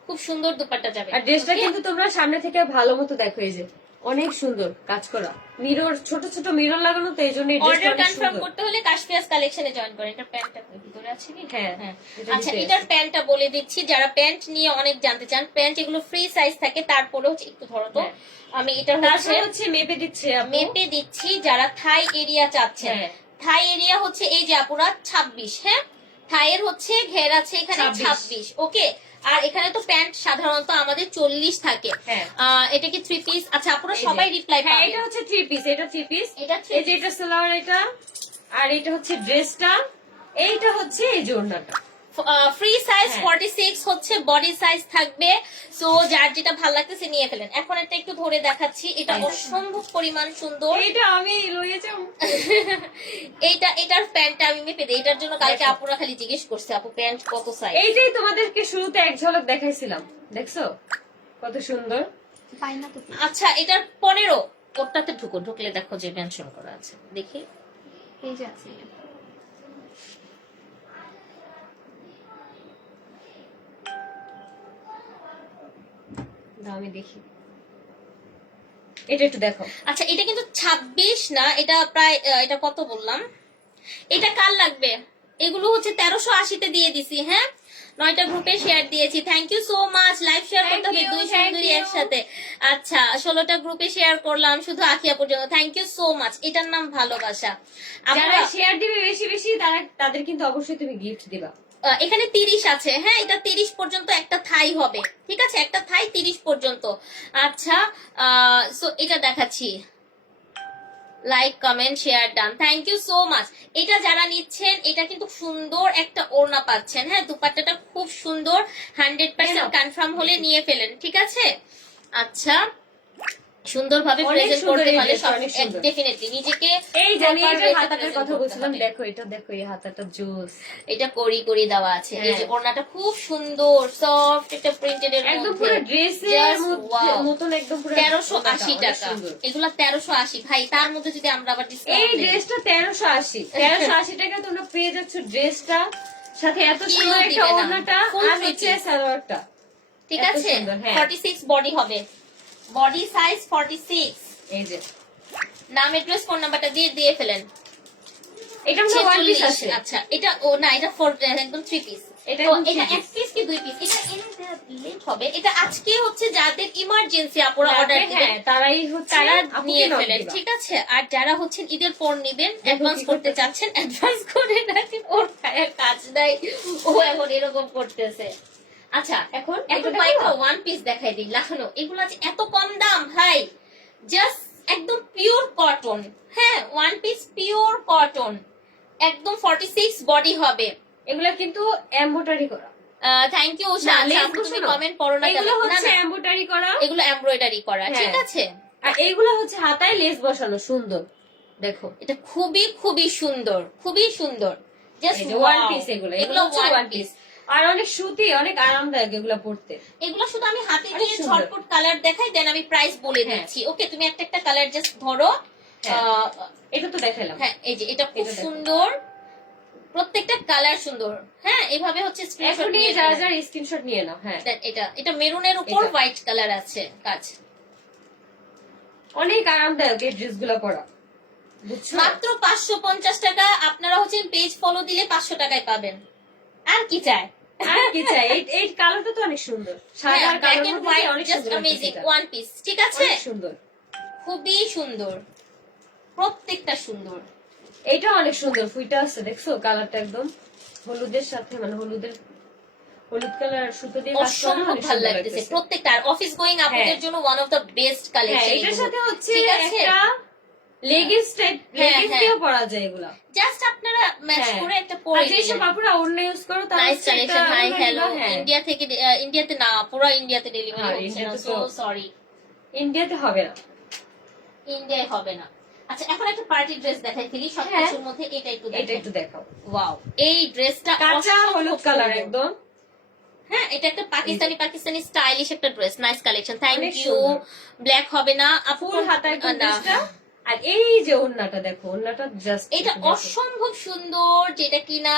খুব সুন্দর দুপাট্টা যাবে। আর ড্রেসটা Okay? কিন্তু তোমরা সামনে থেকে ভালো মতো দেখো, এই যে অনেক সুন্দর কাজ করা, মিরর, ছোট ছোট মিরর লাগানো, তো এই জন্য এই ড্রেসটা অর্ডার অনেক কনফার্ম সুন্দর। করতে হলে কাশপিয়াস কালেকশনে জয়েন করেন। এটা প্যান্টটা ভিতরে আছে কি? হ্যাঁ, হ্যাঁ। এটা আচ্ছা, ভিতরে এটার আছে। প্যান্টটা বলে দিচ্ছি, যারা প্যান্ট নিয়ে অনেক জানতে চান। প্যান্ট এগুলো ফ্রি সাইজ থাকে, তারপরে হচ্ছে একটু ধরো তো, হ্যাঁ। আমি এটা হচ্ছে তারপর হচ্ছে মেপে দিচ্ছে আপু। মেপে দিচ্ছি। যারা থাই এরিয়া চাচ্ছেন, হ্যাঁ। থাই এরিয়া হচ্ছে এই যে আপুরা 26। হ্যাঁ, থাইয়ের হচ্ছে ঘের আছে এখানে 26। ওকে, আর এখানে তো প্যান্ট সাধারণত আমাদের 40 থাকে। হ্যাঁ। এটা কি 3 পিস? আচ্ছা, আপুরা এই যে। সবাই রিপ্লাই হ্যাঁ, পাবেন। এটা হচ্ছে 3 পিস, এটা 3 পিস। এটা 3 এই যে এটা সালোয়ার, এটা আর এটা হচ্ছে ড্রেসটা, এইটা হচ্ছে এই যে ওড়নাটা। ফ্রি সাইজ হ্যাঁ। 46 হচ্ছে বডি সাইজ থাকবে। সো যার যেটা ভালো লাগতেছে নিয়ে ফেলেন। এখন এটা একটু ধরে দেখাচ্ছি, এটা অসম্ভব পরিমাণ সুন্দর। এটা আমি লয়ে যাব। এটার প্যান্টটা আমি মেপে দিই, এটার জন্য কালকে আপুরা খালি জিজ্ঞেস করছে আপু প্যান্ট কত সাইজ। এইটাই তোমাদেরকে শুরুতে এক ঝলক দেখাইছিলাম, দেখছো কত সুন্দর। পাই না তো আচ্ছা এটার 15 ওটাতে ঢুকলে দেখো যে মেনশন করা আছে, দেখি এই যে আছে দাও আমি দেখি, এটা একটু দেখো। আচ্ছা এটা কিন্তু 26 না, এটা প্রায় এটা কত বললাম, এটা কার লাগবে? এগুলো হচ্ছে 1380 তে দিয়ে দিছি। হ্যাঁ 9টা গ্রুপে শেয়ার দিয়েছি। Thank you so much. Live share করতে হবে দুই সুন্দরী একসাথে। আচ্ছা 16টা গ্রুপে শেয়ার করলাম শুধু আখিয়া পর্যন্ত। Thank you so much. এটার নাম ভালোবাসা। যারা শেয়ার দিবে বেশি বেশি তাদের কিন্তু অবশ্যই তুমি গিফট দিবা। এখানে 30 আছে। হ্যাঁ এটা 30 পর্যন্ত একটা থাই হবে, ঠিক আছে, একটা থাই 30 পর্যন্ত। আচ্ছা সো এটা দেখাচ্ছি, like comment share done, thank you so much. এটা যারা নিচ্ছেন এটা কিন্তু সুন্দর একটা ওড়না পাচ্ছেন। হ্যাঁ দুপাট্টাটা খুব সুন্দর, 100% কনফার্ম হলে নিয়ে ফেলেন, ঠিক আছে। আচ্ছা সুন্দরভাবে অনেক প্রেজেন্ট সুন্দর করতে এই পারলে dressটা, অনেক সুন্দর। ডেফিনেটলি নিজেকে এই যে আমি proper এটা way তে হাতাটার present কথা করতে বলছিলাম, হবে। দেখো এটা, দেখো এই হাতাটা জোস। এটা করি দেওয়া আছে। এই যে হ্যাঁ। ওড়নাটা খুব সুন্দর সফট, এটা প্রিন্টেড এর একদম মধ্যে পুরো ড্রেসের Just wow. মতন, একদম পুরো 1380 অনেক টাকা। সুন্দর। এগুলা 1380 ভাই, তার মধ্যে যদি আমরা আবার এই ডিসকাউন্ট দেই ড্রেসটা 1380 টাকা তোমরা পেয়ে যাচ্ছ ড্রেসটা, সাথে এত কেউ সুন্দর একটা দিবে না। ওড়নাটা Full আর হচ্ছে pretty। সালোয়ারটা। ঠিক এত আছে সুন্দর, হ্যাঁ। 46 বডি হবে, বডি সাইজ 46। এই যে নাম এড্রেস ফোন নাম্বারটা দিয়ে ফেলেন। এটা মধ্যে ওয়ান পিস 46 আছে। আচ্ছা এটা ও না, এটা একদম 3 পিস। এটা তো একদম এটা 3 এক পিস কি 2 পিস? এটা লেট হবে। এটা আজকে হচ্ছে যাদের ইমার্জেন্সি আপুরা অর্ডার দিবেন হ্যাঁ তারাই হচ্ছে তারা আপুকে নিয়ে knock ফেলেন, দিবা। ঠিক আছে। আর যারা হচ্ছেন ঈদের পর নিবেন, দেখো অ্যাডভান্স কি করতে করতেছে। চাচ্ছেন অ্যাডভান্স করে রাখেন। ওর গায়ে কাজ নাই, ও এখন এরকম করতেছে। আচ্ছা এখন এটা একটু দেখো। কয়েকটা ওয়ান পিস দেখাই দিই লাখানো। এগুলো আছে এত কম দাম ভাই, জাস্ট একদম পিওর কটন। হ্যাঁ ওয়ান পিস পিওর কটন, একদম 46 বডি হবে। এগুলা কিন্তু এমব্রয়ডারি করা। থ্যাংক ইউ না, উষা। lace তুমি বসানো। কমেন্ট পড়ো না কেন? এগুলো না, হচ্ছে না, এমব্রয়ডারি করা, এগুলো এমব্রয়ডারি করা, হ্যাঁ। ঠিক আছে। আর এইগুলো হচ্ছে হাতায় লেস বসানো, সুন্দর দেখো। এটা খুবই খুবই সুন্দর, খুবই সুন্দর। জাস্ট এই যে ওয়ান পিস, এগুলো এগুলো হচ্ছে ওয়ান ওয়ান পিস। পিস, আর অনেক সুতি, অনেক আরামদায়ক এগুলা পড়তে। এগুলো শুধু আমি হাতে অনেক দিয়ে সুন্দর। ঝটপট কালার দেখাই, দেন আমি প্রাইস বলে হ্যাঁ। দিচ্ছি। ওকে তুমি একটা একটা কালার জাস্ট ধরো। হ্যাঁ। এটা তো দেখালাম। হ্যাঁ এই যে এটা খুব এটা দেখো। সুন্দর, প্রত্যেকটা কালার সুন্দর। হ্যাঁ এইভাবে হচ্ছে স্ক্রিনশট এখনই নিয়ে যারা ফেলেন। যারা স্ক্রিনশট নিয়ে নাও। হ্যাঁ দেন এটা মেরুনের উপর এটা। হোয়াইট কালার আছে কাজ। অনেক আরামদায়ক এই ড্রেসগুলো পরা, বুঝছো? মাত্র 550 টাকা। আপনারা হচ্ছে পেজ ফলো দিলে 500 টাকায় পাবেন। আর কি চাই? আর কি চাই? এই কালারটা তো অনেক সুন্দর, সাদা হ্যাঁ আর ব্ল্যাক কালোর এন্ড মধ্যে হোয়াইট, অনেক জাস্ট সুন্দর অ্যামেজিং লাগতেছে এটা। ওয়ান পিস, ঠিক আছে। অনেক সুন্দর, খুবই সুন্দর, প্রত্যেকটা সুন্দর। এটা অনেক সুন্দর ফুইটা আছে, দেখছো কালারটা একদম হলুদের সাথে, মানে হলুদ কালার সুতো দিয়ে কাজ করা, অসম্ভব অনেক ভালো সুন্দর লাগতেছে লাগতেছে। প্রত্যেকটা। আর অফিস গোয়িং আপুদের হ্যাঁ। জন্য ওয়ান অফ দ্য বেস্ট হ্যাঁ কালেকশন। এটার সাথে হচ্ছে ঠিক আছে। একটা লেগিংস টাইপ, হ্যাঁ, লেগিংস হ্যাঁ। দিয়েও পরা যায় এগুলা। জাস্ট আপনারা ম্যাচ হ্যাঁ। করে একটা আর পরে যেসব আপুরা অন্য ইউজ করো তারা নাইস হচ্ছে এটা কালেকশন। হাই ওড়না হ্যালো। দিবা, হ্যাঁ। ইন্ডিয়া থেকে ইন্ডিয়াতে না, পুরো ইন্ডিয়াতে ডেলিভারি হ্যাঁ, হচ্ছে না। ইন্ডিয়াতে সো তো- সরি, ইন্ডিয়াতে হবে না। ইন্ডিয়ায় হবে না। আচ্ছা এখন একটা পার্টি ড্রেস দেখাই ফেলি হ্যাঁ। সবকিছুর মধ্যে। এটা একটু এটা দেখাই। একটু দেখাও। ওয়াও এই ড্রেসটা কাঁচা হলুদ কালার একদম। হ্যাঁ এটা একটা পাকিস্তানি স্টাইলিশ একটা ড্রেস, নাইস কালেকশন। থ্যাংক অনেক ইউ। সুন্দর। ব্ল্যাক হবে না আপু, ফুল হাতা একদম না। ড্রেসটা। আর এই যে ওড়নাটা দেখো, ওড়নাটা জাস্ট এটা অসম্ভব সুন্দর, যেটা কিনা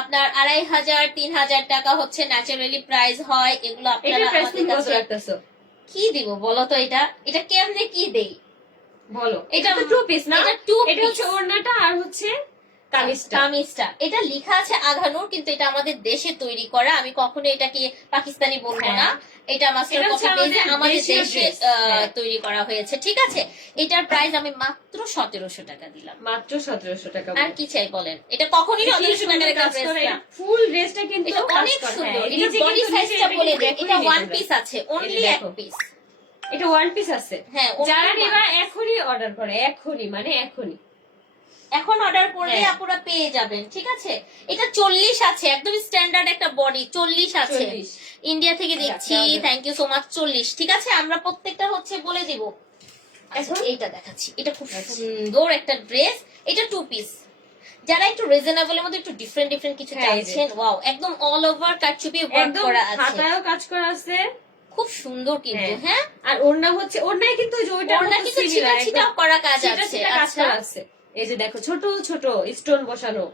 আপনার 2500-3000 টাকা হচ্ছে ন্যাচারালি প্রাইস হয়। এগুলো এটা আপনারা প্রাইস আমাদের কত কাছে রাখতেছো কি দিব বলো তো? এটা কেমনে কি দেই? বলো। এটা এটা তো টু পিস না? এটা two এটা হচ্ছে piece। ওড়নাটা আর হচ্ছে কামিজটা। কামিজটা এটা লেখা আছে আঘানুর, কিন্তু এটা আমাদের দেশে তৈরি করা। আমি কখনো এটাকে পাকিস্তানি বলবো হ্যাঁ। না। এটা মাস্টার এটা কপি হচ্ছে বেজে আমাদের আমাদের দেশীয় দেশে dress। হ্যাঁ। তৈরি করা হয়েছে, ঠিক আছে। এটার প্রাইস আমি মাত্র 1700 টাকা দিলাম। মাত্র 1700 টাকা। আর কি চাই বলেন? এটা কখনই 1700 টাকার একটা ড্রেস না। ফুল ড্রেসটা কিন্তু এটা কাজ অনেক করা। সুন্দর। হ্যাঁ, এটা নিজে বডি কিন্তু সাইজটা নিজে বলে এটা দেই, কিন্তু এটা এখনই ওয়ান নিতে পিস হবে। আছে, অনলি এটা এক দেখো। পিস। এটা ওয়ান পিস আছে। হ্যাঁ only যারা one নিবা piece। এখনই অর্ডার করে, এখনই মানে এখনই। এখন অর্ডার করলে হ্যাঁ। আপুরা পেয়ে যাবেন, ঠিক আছে? এটা 40 আছে, একদম স্ট্যান্ডার্ড একটা বডি, 40 আছে। 40 ইন্ডিয়া থেকে দেখছি, দাও, দাও। Thank you so much. 40, ঠিক আছে, আমরা প্রত্যেকটা হচ্ছে বলে দিব। এখন এখন? এইটা দেখাচ্ছি, এটা খুব সুন্দর একটা ড্রেস, এটা 2 পিস। যারা একটু রিজনেবলের মধ্যে একটু ডিফারেন্ট ডিফারেন্ট কিছু হ্যাঁ, এই যে। চাচ্ছেন, ওয়াও, একদম অল ওভার কারচুপি ওয়ার্ক একদম করা আছে, হাতায়ও কাজ করা আছে। খুব সুন্দর কিন্তু। হ্যাঁ। হ্যাঁ, আর ওড়না হচ্ছে, ওড়নায় কিন্তু ওই যে ওইটার ওড়না মতো কিন্তু similar, ছিটা একদম ছিটা করা কাজ ছিটা আছে। ছিটা কাজ আচ্ছা, করা আছে। এই যে দেখো ছোট ছোট স্টোন বসানো।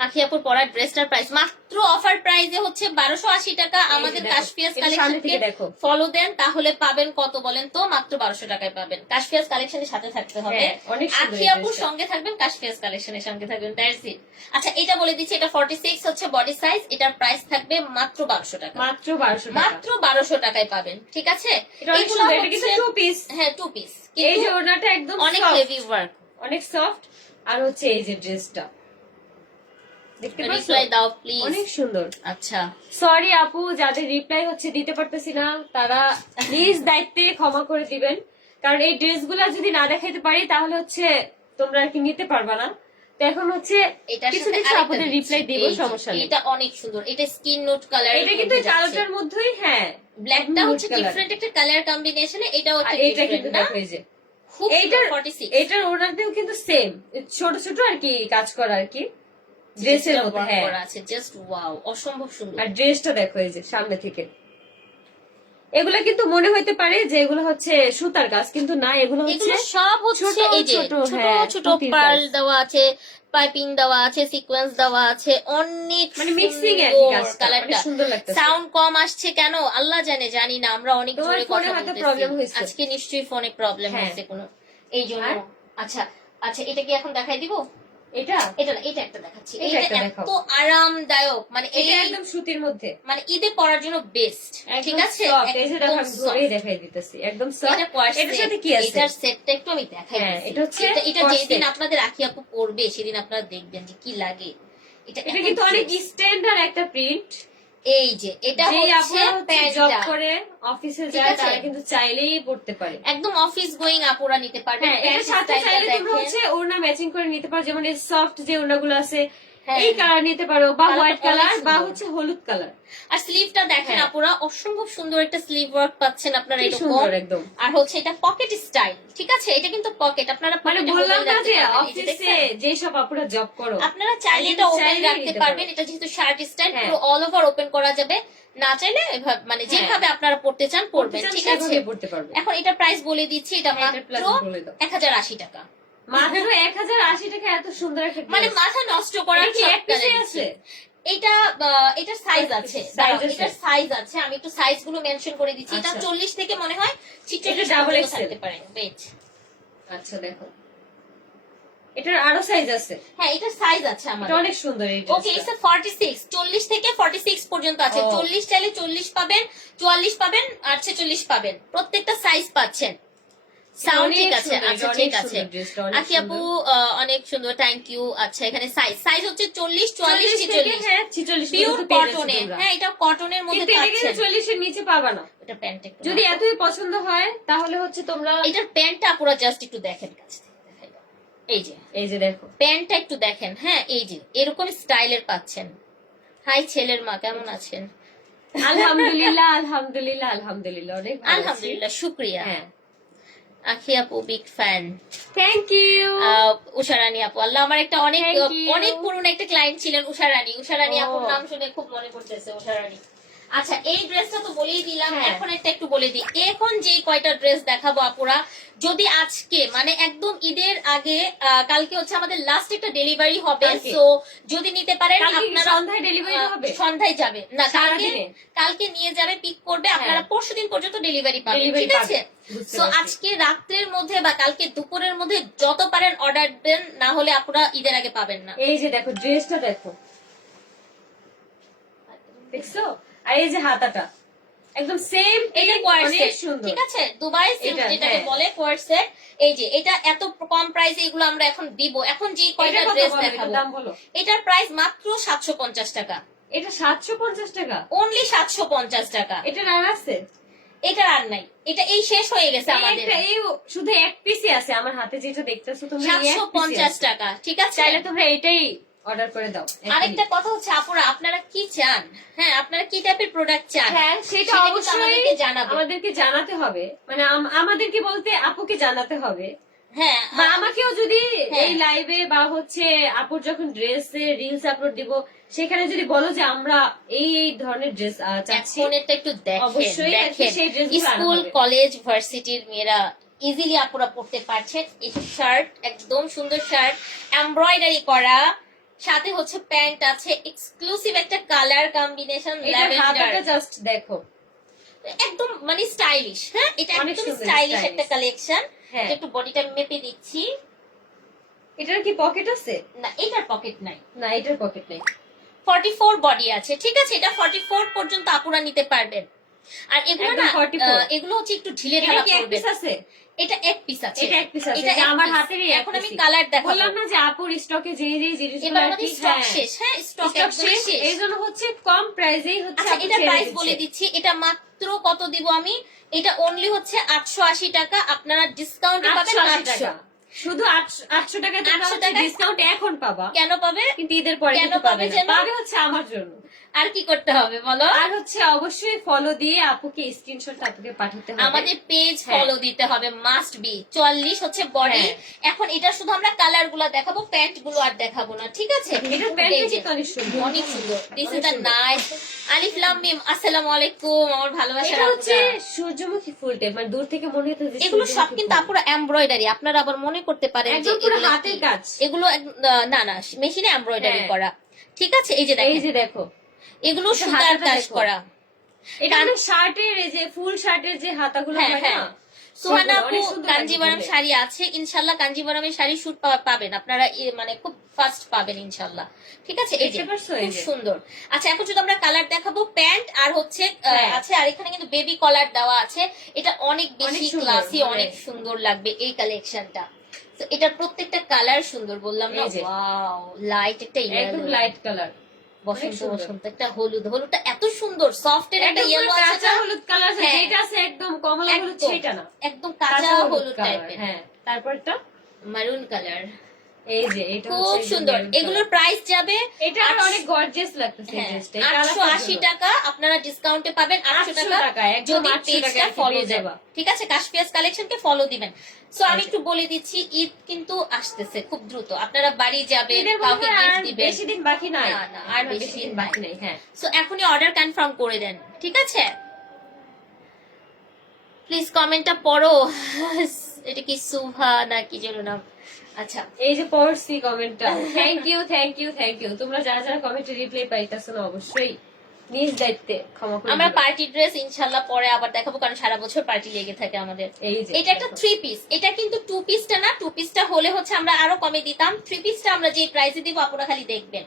আখি আপুর পরার ড্রেসটার প্রাইস মাত্র অফার প্রাইসে হচ্ছে 1280 টাকা। এই যে আমাদের দেখো, কাশফিয়াস এটা সামনে থেকে কালেকশনকে দেখো। ফলো দেন, তাহলে পাবেন কত বলেন তো? মাত্র 1200 টাকায় পাবেন। কাশফিয়াস কালেকশনের সাথে থাকতে হবে, হ্যাঁ, অনেক সুন্দর আখি এই আপুর ড্রেসটা। সঙ্গে থাকবেন, কাশফিয়াস কালেকশনের সঙ্গে থাকবেন, দ্যাটস ইট। আচ্ছা, এটা বলে দিচ্ছি, এটা 46 হচ্ছে বডি সাইজ, এটার প্রাইস থাকবে মাত্র 1200 টাকা। মাত্র 1200 টাকা। মাত্র 1200 টাকায় পাবেন, ঠিক আছে? এটা অনেক এগুলো সুন্দর, এটা কিন্তু হচ্ছে 2 পিস। হ্যাঁ 2 পিস, এই যে ওড়নাটা একদম অনেক soft, হেভি ওয়ার্ক। অনেক সফট। আর হচ্ছে এই যে ড্রেসটা দেখতে পাচ্ছ, রিপ্লাই দাও প্লিজ। অনেক সুন্দর। আচ্ছা, সরি আপু, যাদের রিপ্লাই হচ্ছে দিতে পারতেছি না, তারা নিজ দায়িত্বে ক্ষমা করে দিবেন। কারণ এই ড্রেসগুলা যদি না দেখাইতে পারি তাহলে হচ্ছে তোমরা আর কি নিতে পারবা না। তো এখন হচ্ছে এটার কিছু সাথে কিছু আরেকটা আপুদের দিচ্ছি। রিপ্লাই দিব, এই যে, সমস্যা নেই। এটা অনেক সুন্দর, এটা স্কিন নোট কালার। এটা কিন্তু এই কালোটার মধ্যেই, হ্যাঁ, ব্ল্যাকটা nude হচ্ছে color। ডিফারেন্ট একটা কালার কম্বিনেশনে, এটা আর হচ্ছে এইটা কিন্তু ডিফারেন্ট না? দেখো, এই যে খুব এইটার 46 এইটার ওড়নাতেও কিন্তু সেম ছোট ছোট আর কি কাজ করা আর কি ড্রেসের মতো। হ্যাঁ, করা আছে, জাস্ট ওয়াও, অসম্ভব সুন্দর। আর ড্রেসটা দেখো এই যে সামনে থেকে। এগুলা কিন্তু মনে হইতে পারে যে এগুলো হচ্ছে সুতার কাজ, কিন্তু না, এগুলো হচ্ছে এগুলো সব হচ্ছে ছোট এই যে ছোট, ছোট হ্যাঁ, ছোট পুঁতির পার্ল কাজ। দেওয়া আছে, পাইপিং দেওয়া আছে, সিকোয়েন্স দেওয়া আছে, অনেক মানে মিক্সিং এর কি কাজটা, অনেক কালারটা। সুন্দর লাগতেছে। সাউন্ড কম আসছে কেন আল্লাহ জানে, জানি না, আমরা অনেক তোমার জোরে ফোনে কথা হয়তো বলতেছি problem হয়েছে। আজকে, নিশ্চয়ই ফোনে প্রবলেম হ্যাঁ। হয়েছে কোনো, এই জন্য। আর? আচ্ছা আচ্ছা, এটা কি এখন দেখাই দিব? এটা এটা না, এটা একটা দেখাচ্ছি। এটা এটা একটা এত দেখাও। আরামদায়ক, মানে এই এটা একদম সুতির মধ্যে, মানে ঈদে পরার জন্য বেস্ট, ঠিক একদম আছে? soft। এই যে দেখো, একদম আমি ধরেই soft। দেখাই দিতেছি, একদম সফট। এটা corset, এটার সাথে কি আছে? এটার সেটটা একটু আমি দেখাই হ্যাঁ, দিচ্ছি। এটা হচ্ছে এটা corset। যেদিন আপনাদের আখি আপু পরবে সেদিন আপনারা দেখবেন যে কি লাগে। এটা এটা এত কিন্তু অনেক জোস। স্ট্যান্ডার্ড একটা প্রিন্ট। এই যে এটা যে হচ্ছে আপুরা জব প্যান্টটা, করে অফিসে ঠিক যায় আছে? তারা কিন্তু চাইলেই পড়তে পারে। একদম অফিস গোয়িং আপুরা নিতে পারবেন। হ্যাঁ, এটার সাথে চাইলে তোমরা হচ্ছে ওড়না ম্যাচিং করে নিতে পারো, যেমন এই সফট যে ওড়নাগুলো আছে হ্যাঁ। এই কালার নিতে পারো, বা কালারটা হোয়াইট অনেক কালার, বা সুন্দর। হচ্ছে হলুদ কালার। আর স্লিভটা দেখেন হ্যাঁ। আপুরা, অসম্ভব সুন্দর একটা স্লিভ ওয়ার্ক পাচ্ছেন আপনারা কি এরকম। সুন্দর একদম। আর হচ্ছে এটা পকেট স্টাইল, ঠিক আছে? এটা কিন্তু পকেট, আপনারা মানে pocket এ বললাম mobile না রাখতে যে পারবেন। এই যে অফিসে দেখছেন? যেসব আপুরা জব করো, আপনারা চাইলে একদম এটা ওপেন চাইলেই রাখতে নিতে পারবেন, পারো। এটা যেহেতু শার্ট স্টাইল, হ্যাঁ। পুরো অল ওভার ওপেন করা যাবে। না চাইলে এভাবে মানে হ্যাঁ। যেভাবে আপনারা পড়তে চান পড়বেন, পড়তে চান ঠিক আছে? সেভাবে পড়তে পারবে। এখন এটা প্রাইস বলে দিচ্ছি, এটা হ্যাঁ, এটার মাত্র price বলে দাও। 1080 টাকা। মাত্র 1080 টাকা, এত সুন্দর একটা মানে dress। মাথা নষ্ট করার এটা কি এক চটকানা পিসে দিচ্ছি। আছে? এটা এটার সাইজ আছে, Size দাঁড়াও, আছে। এটার সাইজ আছে, আমি একটু সাইজ গুলো মেনশন করে দিচ্ছি। এটা আচ্ছা। 40 থেকে মনে হয় 46 এটা double পর্যন্ত XL থাকতে পারে। Wait, আচ্ছা দেখো, এটার আরো সাইজ আছে। হ্যাঁ এটার সাইজ আছে এটা আমাদের। অনেক সুন্দর এই ওকে, ড্রেসটা। ইটস 46, 40 থেকে 46 পর্যন্ত আছে। ও। 40 চাইলে 40 পাবেন, 44 পাবেন, আর 46 পাবেন। প্রত্যেকটা সাইজ পাচ্ছেন। সাউন্ড অনেক ঠিক আছে? সুন্দর, আচ্ছা অনেক ঠিক আছে। সুন্দর ড্রেসটা, অনেক আকি আপু সুন্দর। অনেক সুন্দর, থ্যাংক ইউ। আচ্ছা, এখানে সাইজ হচ্ছে 40, 44, 40 থেকে, 46। হ্যাঁ, 46 পিওর পর্যন্ত পেয়ে যাচ্ছ কটনের, তোমরা। হ্যাঁ এটা কটনের মধ্যে কিন্তু এটা কিন্তু পাচ্ছেন। 40 এর নিচে পাবা না। এটা প্যান্ট একটু যদি নাও। এতই পছন্দ হয় তাহলে হচ্ছে তোমরা এটার প্যান্টটা পুরো জাস্ট একটু দেখেন কাছে থেকে, দেখাই দাও। এই যে এই যে দেখো, প্যান্টটা একটু দেখেন, হ্যাঁ এই যে এরকম স্টাইলের পাচ্ছেন। হাই ছেলের মা, কেমন আছেন? আলহামদুলিল্লাহ আলহামদুলিল্লাহ আলহামদুলিল্লাহ, অনেক ভালো আছি। আলহামদুলিল্লাহ, শুক্রিয়া। হ্যাঁ, আখি আপু big fan. Thank you. Usharani আপু, আল্লাহ, আমার একটা অনেক Thank you. অনেক পুরনো একটা ক্লায়েন্ট ছিলেন উষারানী ও। আপুর নাম শুনে খুব মনে পড়তেছে, উষারানী। আচ্ছা, এই ড্রেসটা তো বলেই দিলাম, হ্যাঁ। এখন একটা একটু বলে দিই। এখন যে কয়টা ড্রেস দেখাবো আপুরা, যদি আজকে মানে একদম ঈদের আগে, কালকে হচ্ছে আমাদের লাস্ট একটা ডেলিভারি হবে, কালকে? সো যদি নিতে পারেন কালকে কি আপনারা সন্ধ্যায় ডেলিভারি হবে? সন্ধ্যায় যাবে না, কালকে সারাদিনে? কালকে নিয়ে যাবে, পিক করবে, আপনারা হ্যাঁ। পরশুদিন পর্যন্ত ডেলিভারি পাবেন, Delivery ঠিক আছে? পাবেন, বুঝতে সো পারছি। আজকে রাত্রের মধ্যে বা কালকে দুপুরের মধ্যে যত পারেন অর্ডার দেন, না হলে আপনারা ঈদের আগে পাবেন না। এই যে দেখো, ড্রেসটা দেখো, দেখছো? আর এই যে হাতাটা একদম সেম, এটা কোয়ার্ড অনেক সেট, সুন্দর। ঠিক আছে? দুবাই সিল্ক এটা, যেটাকে হ্যাঁ। বলে কোয়ার্ড সেট। এই যে এটা এত কম প্রাইসে এগুলো আমরা এখন দিব। এখন যে কয়টা এটার কত ড্রেস বলো, এটার দেখাবো, দাম বলো। এটার প্রাইস মাত্র 750 টাকা, এটা 750 টাকা। অনলি 750 টাকা। এটা আর আছে? এটা আর নাই, এটা এই শেষ হয়ে গেছে আমাদের। এই শুধু এক পিসই আছে আমার হাতে, যেটা দেখতেছো তোমরা, এই এক piece-ই 750 আছে। টাকা, ঠিক আছে। চাইলে তোমরা এটাই অর্ডার করে দাও। আরেকটা কথা হচ্ছে আপুরা, আপনারা কি চান, হ্যাঁ আপনারা কি টাইপের প্রোডাক্ট চান, হ্যাঁ সেটা সেটা কিন্তু অবশ্যই আমাদেরকে জানাবেন। আমাদেরকে জানাতে হবে, মানে আমাদেরকে বলতে আপুকে জানাতে হবে, হ্যাঁ বা আমাকেও যদি হ্যাঁ। এই লাইভে বা হচ্ছে আপুর যখন ড্রেসে রিলস আপলোড দিব সেখানে যদি বলো যে আমরা এই এই ধরনের ড্রেস চাচ্ছি, এখন এটা একটু দেখেন, অবশ্যই দেখেন সেই ড্রেসগুলো আনা স্কুল হবে। কলেজ ভার্সিটির মেয়েরা ইজিলি আপুরা পড়তে পারছেন। এই শার্ট, একদম সুন্দর শার্ট, এমব্রয়ডারি করা, সাথে হচ্ছে প্যান্ট আছে, এক্সক্লুসিভ একটা কালার কম্বিনেশন, এটা ল্যাভেন্ডার, হাতাটা জাস্ট দেখো, একদম মানে স্টাইলিশ। হ্যাঁ এটা অনেক একদম সুন্দর, স্টাইলিশ stylish। একটা কালেকশন। হ্যাঁ। একটু বডিটা মেপে দিচ্ছি। এটার কি পকেট আছে? না এটার পকেট নাই, না এটার পকেট নেই। 44 বডি আছে, ঠিক আছে। এটা 44 পর্যন্ত আপুরা নিতে পারবেন। আর এগুলো একদম না 44 এগুলো হচ্ছে একটু ঢিলে এটা ঢালা কি এক পড়বে। পিস আছে? এটা এক পিস আছে, এটা এক পিস আছে, এটা যে এক আমার piece। হাতেরই এক এখন আমি piece-ই। কালার দেখাবো। বললাম না যে আপুর স্টকে যে যে জিনিসগুলো এবার আর আমাদের কি, স্টক হ্যাঁ, শেষ, হ্যাঁ স্টক স্টক একদম শেষ, শেষ। এই জন্য হচ্ছে কম প্রাইসেই হচ্ছে আচ্ছা আপু এটা ছেড়ে প্রাইস দিচ্ছে। বলে দিচ্ছি, এটা মাত্র কত দিব আমি, এটা অনলি হচ্ছে 880 টাকা, আপনারা ডিসকাউন্টে পাবেন 880 800 টাকা, শুধু 800 টাকা 800 টাকা ডিসকাউন্ট এখন পাবা, কেন পাবে, কিন্তু ঈদের পরে কেন কিন্তু পাবে পাবে না। যেন? পাবে হচ্ছে আমার জন্য। আর কি করতে হবে বলো, আর হচ্ছে অবশ্যই ফলো দিয়ে আপুকে স্ক্রিনশট আপুকে পাঠাতে হবে। আমাদের পেজ হ্যাঁ। ফলো দিতে হবে, মাস্ট বি। 40 হচ্ছে বডি। হ্যাঁ। এখন এটা শুধু আমরা কালার গুলা দেখাবো, প্যান্ট গুলো আর দেখাবো না, ঠিক আছে। এটার প্যান্টটা কিন্তু অনেক সুন্দর। অনেক সুন্দর, দিস ইজ অনেক দ্য সুন্দর। নাইস। আলিফ লাম মিম, আসসালামু আলাইকুম আমার ভালোবাসার এটা হচ্ছে আপুরা। সূর্যমুখী ফুল টাইপ, মানে দূর থেকে মনে হতো যে এগুলো সব সূর্যমুখী কিন্তু ফুল। আপুরা এমব্রয়ডারি, আপনারা আবার মনে করতে পারেন যে একদম পুরো এগুলো হাতের কি? কাজ। এগুলো না না মেশিনে এমব্রয়ডারি হ্যাঁ। করা, ঠিক আছে। এই যে এই দেখেন যে দেখো, এগুলো এটা সুতার হাতাটা কাজ দেখো। করা। এটা মানে শার্টের এই যে ফুল শার্টের যে হাতাগুলো হ্যাঁ, হয় হ্যাঁ। না, সুহানা সেগুলো আপু অনেক সুন্দর লাগে কাঞ্জিভারাম পরলে। শাড়ি আছে, ইনশাল্লাহ কাঞ্জিভারামের শাড়ি শুট পাবেন আপনারা, মানে খুব ফাস্ট পাবেন ইনশাল্লাহ, ঠিক আছে। এই যে দেখতে পারছো? এই খুব যে। সুন্দর। আচ্ছা এখন যদি আমরা কালার দেখাবো, প্যান্ট আর হচ্ছে হ্যাঁ। আছে, আর এখানে কিন্তু বেবি কলার দেওয়া আছে। এটা অনেক বেশি অনেক সুন্দর, ক্লাসি, মানে- অনেক সুন্দর লাগবে এই কালেকশনটা। তো এটার প্রত্যেকটা কালার সুন্দর, বললাম না, এই যে। ওয়াও লাইট একটা একদম ইয়েলো, লাইট কালার, বসন্ত সুন্দর। বসন্ত একটা হলুদ, হলুদটা এত সুন্দর, সফট এর একটা একদম ইয়েলো পুরো আছে কাঁচা না? হলুদ কালার, হ্যাঁ। যেটা আছে একদম কমলা হলুদ একদম। সেটা না, একদম কাঁচা হলুদ কালার। টাইপের, হ্যাঁ, তারপরটা মারুন কালার, এই যে এটা খুব হচ্ছে একদম সুন্দর। maroon এগুলোর color। প্রাইস যাবে এটা আর অনেক গর্জিয়াস লাগতেছে এই হ্যাঁ, ড্রেসটা, এটা আলাদা 880 টাকা, আপনারা ডিসকাউন্টে পাবেন 800 টাকা একদম যদি 800 পেজটা টাকায় ফলো পেয়ে দেন, যাবা। ঠিক আছে। কাশফিয়াস কালেকশনকে ফলো দিবেন। সো আমি আচ্ছা। একটু বলে দিচ্ছি, ঈদ কিন্তু আসতেছে খুব দ্রুত, আপনারা বাড়ি যাবেন, ঈদের কাউকে মধ্যে আর গিফট দিবেন। বেশি দিন বাকি নাই, না, না, আর বেশি দিন বাকি নাই। হ্যাঁ, সো এখনই অর্ডার কনফার্ম করে দেন, ঠিক আছে। প্লিজ কমেন্টটা পড়ো। এটা কি সুভা না কি যেন নাম? আচ্ছা এই যে পড়ছি কমেন্টটা, thank you thank you thank you. তোমরা যারা যারা কমেন্টে রিপ্লাই পাইতাছো না, অবশ্যই নিজ দায়িত্বে ক্ষমা করে আমরা দিও। পার্টি ড্রেস ইনশাল্লাহ পরে আবার দেখাবো, কারণ সারা বছর পার্টি লেগে থাকে আমাদের। এই যে এটা একটা 3 পিস, এটা কিন্তু 2 পিসটা না, 2 পিসটা হলে হচ্ছে আমরা আরো কমে দিতাম। 3 পিসটা আমরা যে প্রাইসে দিব আপনারা খালি দেখবেন,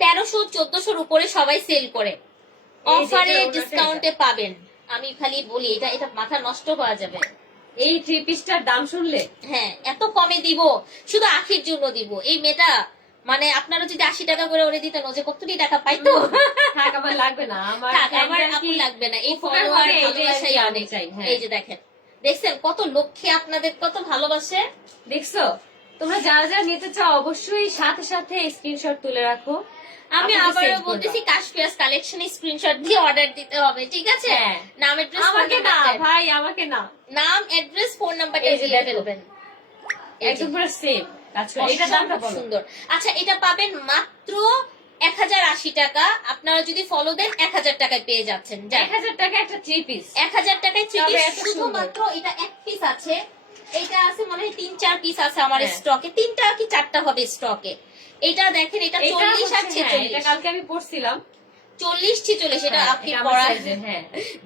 1300 1400 উপরে সবাই সেল করে, এই যে অফারে এটা ওনাটা ডিসকাউন্টে পাবেন। আমি খালি বলি এটা এটা মাথা নষ্ট হয়ে যাবে। এই থ্রি পিসটার দাম শুনলে হ্যাঁ এত কমে দিব, শুধু আখির জন্য দিব। এই মেয়েটা মানে আপনারা যদি 80 টাকা করে ওরে দিতেন, ও যে কতটি টাকা পাইতো। থাক, আমার লাগবে না, আমার থাক, আমার friend-রা আপু কি লাগবে না, এই উপকার ফলোয়ার হবে, এটাই ভালোবাসাই আমি অনেক। চাই। হ্যাঁ। এই যে দেখেন, দেখছেন কত লক্ষ্যে আপনাদের কত ভালোবাসে। দেখছো? তোমরা যারা যারা নিতে চাও অবশ্যই সাথে সাথে স্ক্রিনশট তুলে রাখো। আমি আপুকে আবারও send করবা। বলতেছি, কাশফিয়াস কালেকশন স্ক্রিনশট দিয়ে অর্ডার দিতে হবে, ঠিক আছে। হ্যাঁ। নাম অ্যাড্রেস, আমাকে না ভাই, আমাকে না, নাম অ্যাড্রেস ফোন নাম্বারটা এই যে দিয়ে দেখো। ফেলবেন। এই যে, একদম পুরো সেম কাজ করে। এটা দামটা অসম্ভব বলো। সুন্দর। আচ্ছা এটা পাবেন মাত্র 1080 টাকা, আপনারা যদি ফলো দেন 1000 টাকায় পেয়ে যাচ্ছেন। 1000 টাকা একটা থ্রি পিস। 1000 টাকায় থ্রি তবে পিস, এত সুন্দর। শুধুমাত্র এটা এক পিস আছে, এটা আছে মনে হয় 3-4 পিস আছে আমার হ্যাঁ। স্টকে, 3টা কি 4টা হবে স্টকে। এটা দেখেন, এটা এটা 40 আর হচ্ছে, হ্যাঁ, এটা 46, কালকে আমি পড়ছিলাম। 40-46 এটা হ্যাঁ, আপনি এটা আমার পড়া size-এর, হ্যাঁ।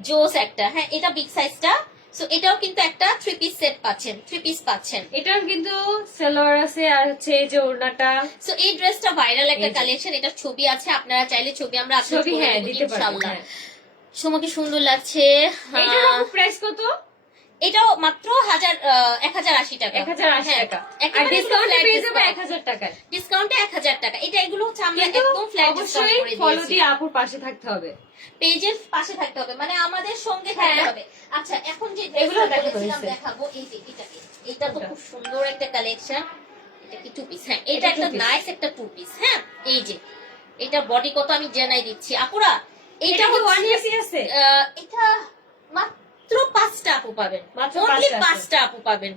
জোস একটা। হ্যাঁ এটা বিগ সাইজটা। সো এটাও কিন্তু একটা 3 পিস সেট পাচ্ছেন, 3 পিস পাচ্ছেন। এটার কিন্তু সালোয়ার আছে, আর হচ্ছে এই যে ওড়নাটা। সো এই ড্রেসটা ভাইরাল একটা এই যে। কালেকশন, এটা ছবি আছে, আপনারা চাইলে ছবি আমরা আপলোড ছবি করে হ্যাঁ দেব দিতে পারবো। ইনশাআল্লাহ। হ্যাঁ। তোমাকে সুন্দর লাগছে। এটার প্রাইস কত? এটাও মাত্র 1080 টাকা 1080 হ্যাঁ, টাকা। আর একেবারে ডিসকাউন্টে flat পেয়ে যাবে discount। 1000 টাকায়। ডিসকাউন্টে 1000 টাকা। এটা এগুলো হচ্ছে আমরা কিন্তু একদম ফ্ল্যাট ডিসকাউন্ট অবশ্যই করে ফলো দিয়েছি। দিয়ে আপুর পাশে থাকতে হবে। পেজের পাশে থাকতে হবে, মানে আমাদের সঙ্গে থাকতে হ্যাঁ। হবে। আচ্ছা, এখন যে এগুলো ড্রেসটা দেখাতে বলেছিলাম হয়েছে। দেখাবো, এই যে এটা তো কোনটা? খুব সুন্দর একটা কালেকশন। এটা কি টু পিস? হ্যাঁ, এটা এটা একটা two piece। নাইস একটা টু পিস। হ্যাঁ, এই যে এটা বডি কত আমি জানাই দিচ্ছি আপুরা। এটা এটা কি ওয়ান হচ্ছে পিসই আছে? এটা মাত্র 5টা আপু পাবেন, মাত্র অনলি 5টা আছে। 5টা আপু পাবেন,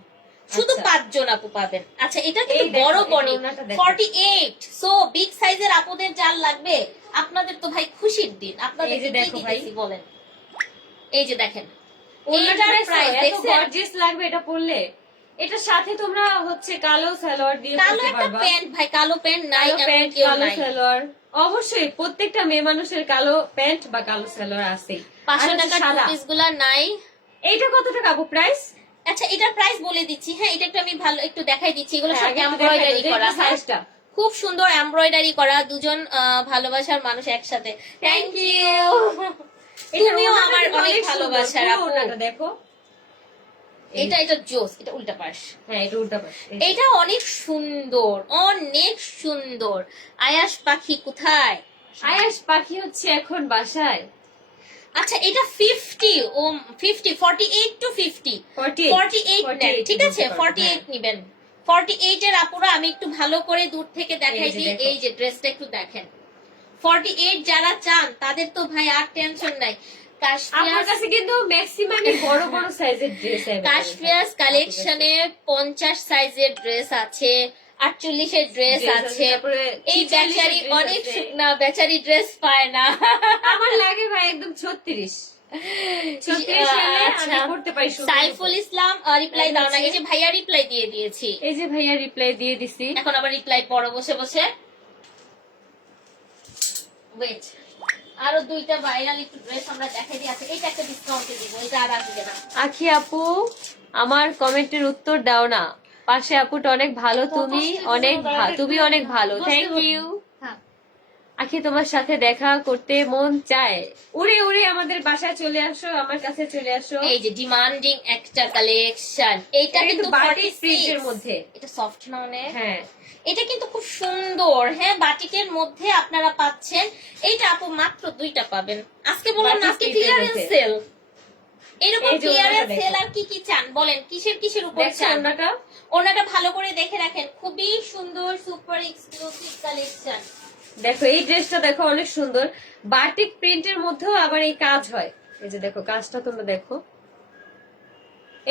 শুধু আচ্ছা। 5 জন আপু পাবেন। আচ্ছা, এটা কিন্তু এই দেখো, বড় এটা বডি ওনাটা দেখো। 48, সো বিগ সাইজের আপুদের যার লাগবে, আপনাদের তো ভাই খুশির দিন। আপনাদের এই যে কি দেখো ভাই। দিতেছি বলেন, এই যে দেখেন ওনাটার এটার প্রাইস price এত দেখছেন? গর্জিয়াস লাগবে এটা পরলে। এটার সাথে তোমরা হচ্ছে কালো সালোয়ার দিয়ে কালো পরতে একটা পারবা। প্যান্ট, ভাই কালো প্যান্ট নাই কালো এমন প্যান্ট, কেউ কালো নাই। সালোয়ার, অবশ্যই প্রত্যেকটা মেয়ে মানুষের কালো প্যান্ট বা কালো সালোয়ার আছে। 500 টাকার টু পিস গুলা নাই। এইটা কত টাকা আপু প্রাইস? আচ্ছা, এটার প্রাইস বলে দিচ্ছি। হ্যাঁ, এটা একটু আমি ভালো একটু দেখাই দিচ্ছি। এগুলো হ্যাঁ, সব আগে একটু এমব্রয়ডারি দেখাই দাও, করা। এটা সাইজটা। খুব সুন্দর এমব্রয়ডারি করা, দুজন ভালোবাসার মানুষ একসাথে। Thank you. তুমিও আমার অনেক ভালোবাসার আপু। ওনাটা দেখো, এটা জোস, এটা উল্টা পাশ। হ্যাঁ এটা উল্টা পাশ। এটা অনেক সুন্দর, অনেক সুন্দর। আয়াস পাখি কোথায়? আয়াস পাখি হচ্ছে এখন বাসায়। আচ্ছা, এটা 50 ও 50 48 টু 50 48 নেন, ঠিক আছে? 48 নিবেন। 48 এর আপুরা আমি একটু ভালো করে দূর থেকে দেখাই এই যে দিই। দেখো। এই যে ড্রেসটা একটু দেখেন। 48 যারা চান তাদের তো ভাই আর টেনশন নাই। আমার কাছে কিন্তু ম্যাক্সিমামই বড় বড় সাইজের ড্রেস কাশফিয়াস কালেকশনে 50 সাইজের ড্রেস আছে, 48 এর ড্রেস আছে। এই বেচারি অনেক শুকনা, বেচারি ড্রেস পায় না। আমার লাগে ভাই একদম 36 হলে আচ্ছা, আমি করতে পারি সুন্দর সাইফুল মতো। ইসলাম রিপ্লাই দাও না। এই যে ভাইয়া রিপ্লাই দিয়ে দিয়েছি। এই যে ভাইয়া রিপ্লাই দিয়ে দিছি। এখন আবার রিপ্লাই পড়ো বসে বসে। ওয়েট, আরো দুইটা ভাইরাল একটু ড্রেস আমরা দেখাই দিই। আচ্ছা, এটা একটা ডিসকাউন্টে দিব, এটা আর আসবে না। আখি আপু আমার কমেন্টের উত্তর দাও না। পাশে আপুটা অনেক ভালো, তুমি অনেক ভালো। Thank you. হ্যাঁ আখি তোমার সাথে দেখা করতে মন চায়। উড়ে উড়ে আমাদের বাসায় চলে আসো, আমার কাছে চলে আসো। এই যে ডিমান্ডিং একটা কালেকশন, এইটা এটা কিন্তু কিন্তু বাটিক 46 প্রিন্টের মধ্যে। এটা সফট না অনেক? হ্যাঁ এটা কিন্তু খুব সুন্দর। হ্যাঁ, বাটিকের মধ্যে আপনারা পাচ্ছেন। এইটা আপু মাত্র 2টা পাবেন। আজকে বললাম না, বাটিক আজকে প্রিন্টের ক্লিয়ারেন্স মধ্যে। সেল। এরকম এই যে ক্লিয়ারেন্স ওনাটা সেল দেখো। আর কি কি চান বলেন, কিসের উপর দেখছো চান? ওনাটা? ওনাটা ভালো করে দেখে রাখেন, খুবই সুন্দর সুপার এক্সক্লুসিভ কালেকশন। দেখো এই ড্রেসটা দেখো অনেক সুন্দর, বাটিক প্রিন্টের মধ্যেও আবার এই কাজ হয়। এই যে দেখো কাজটা তোমরা দেখো।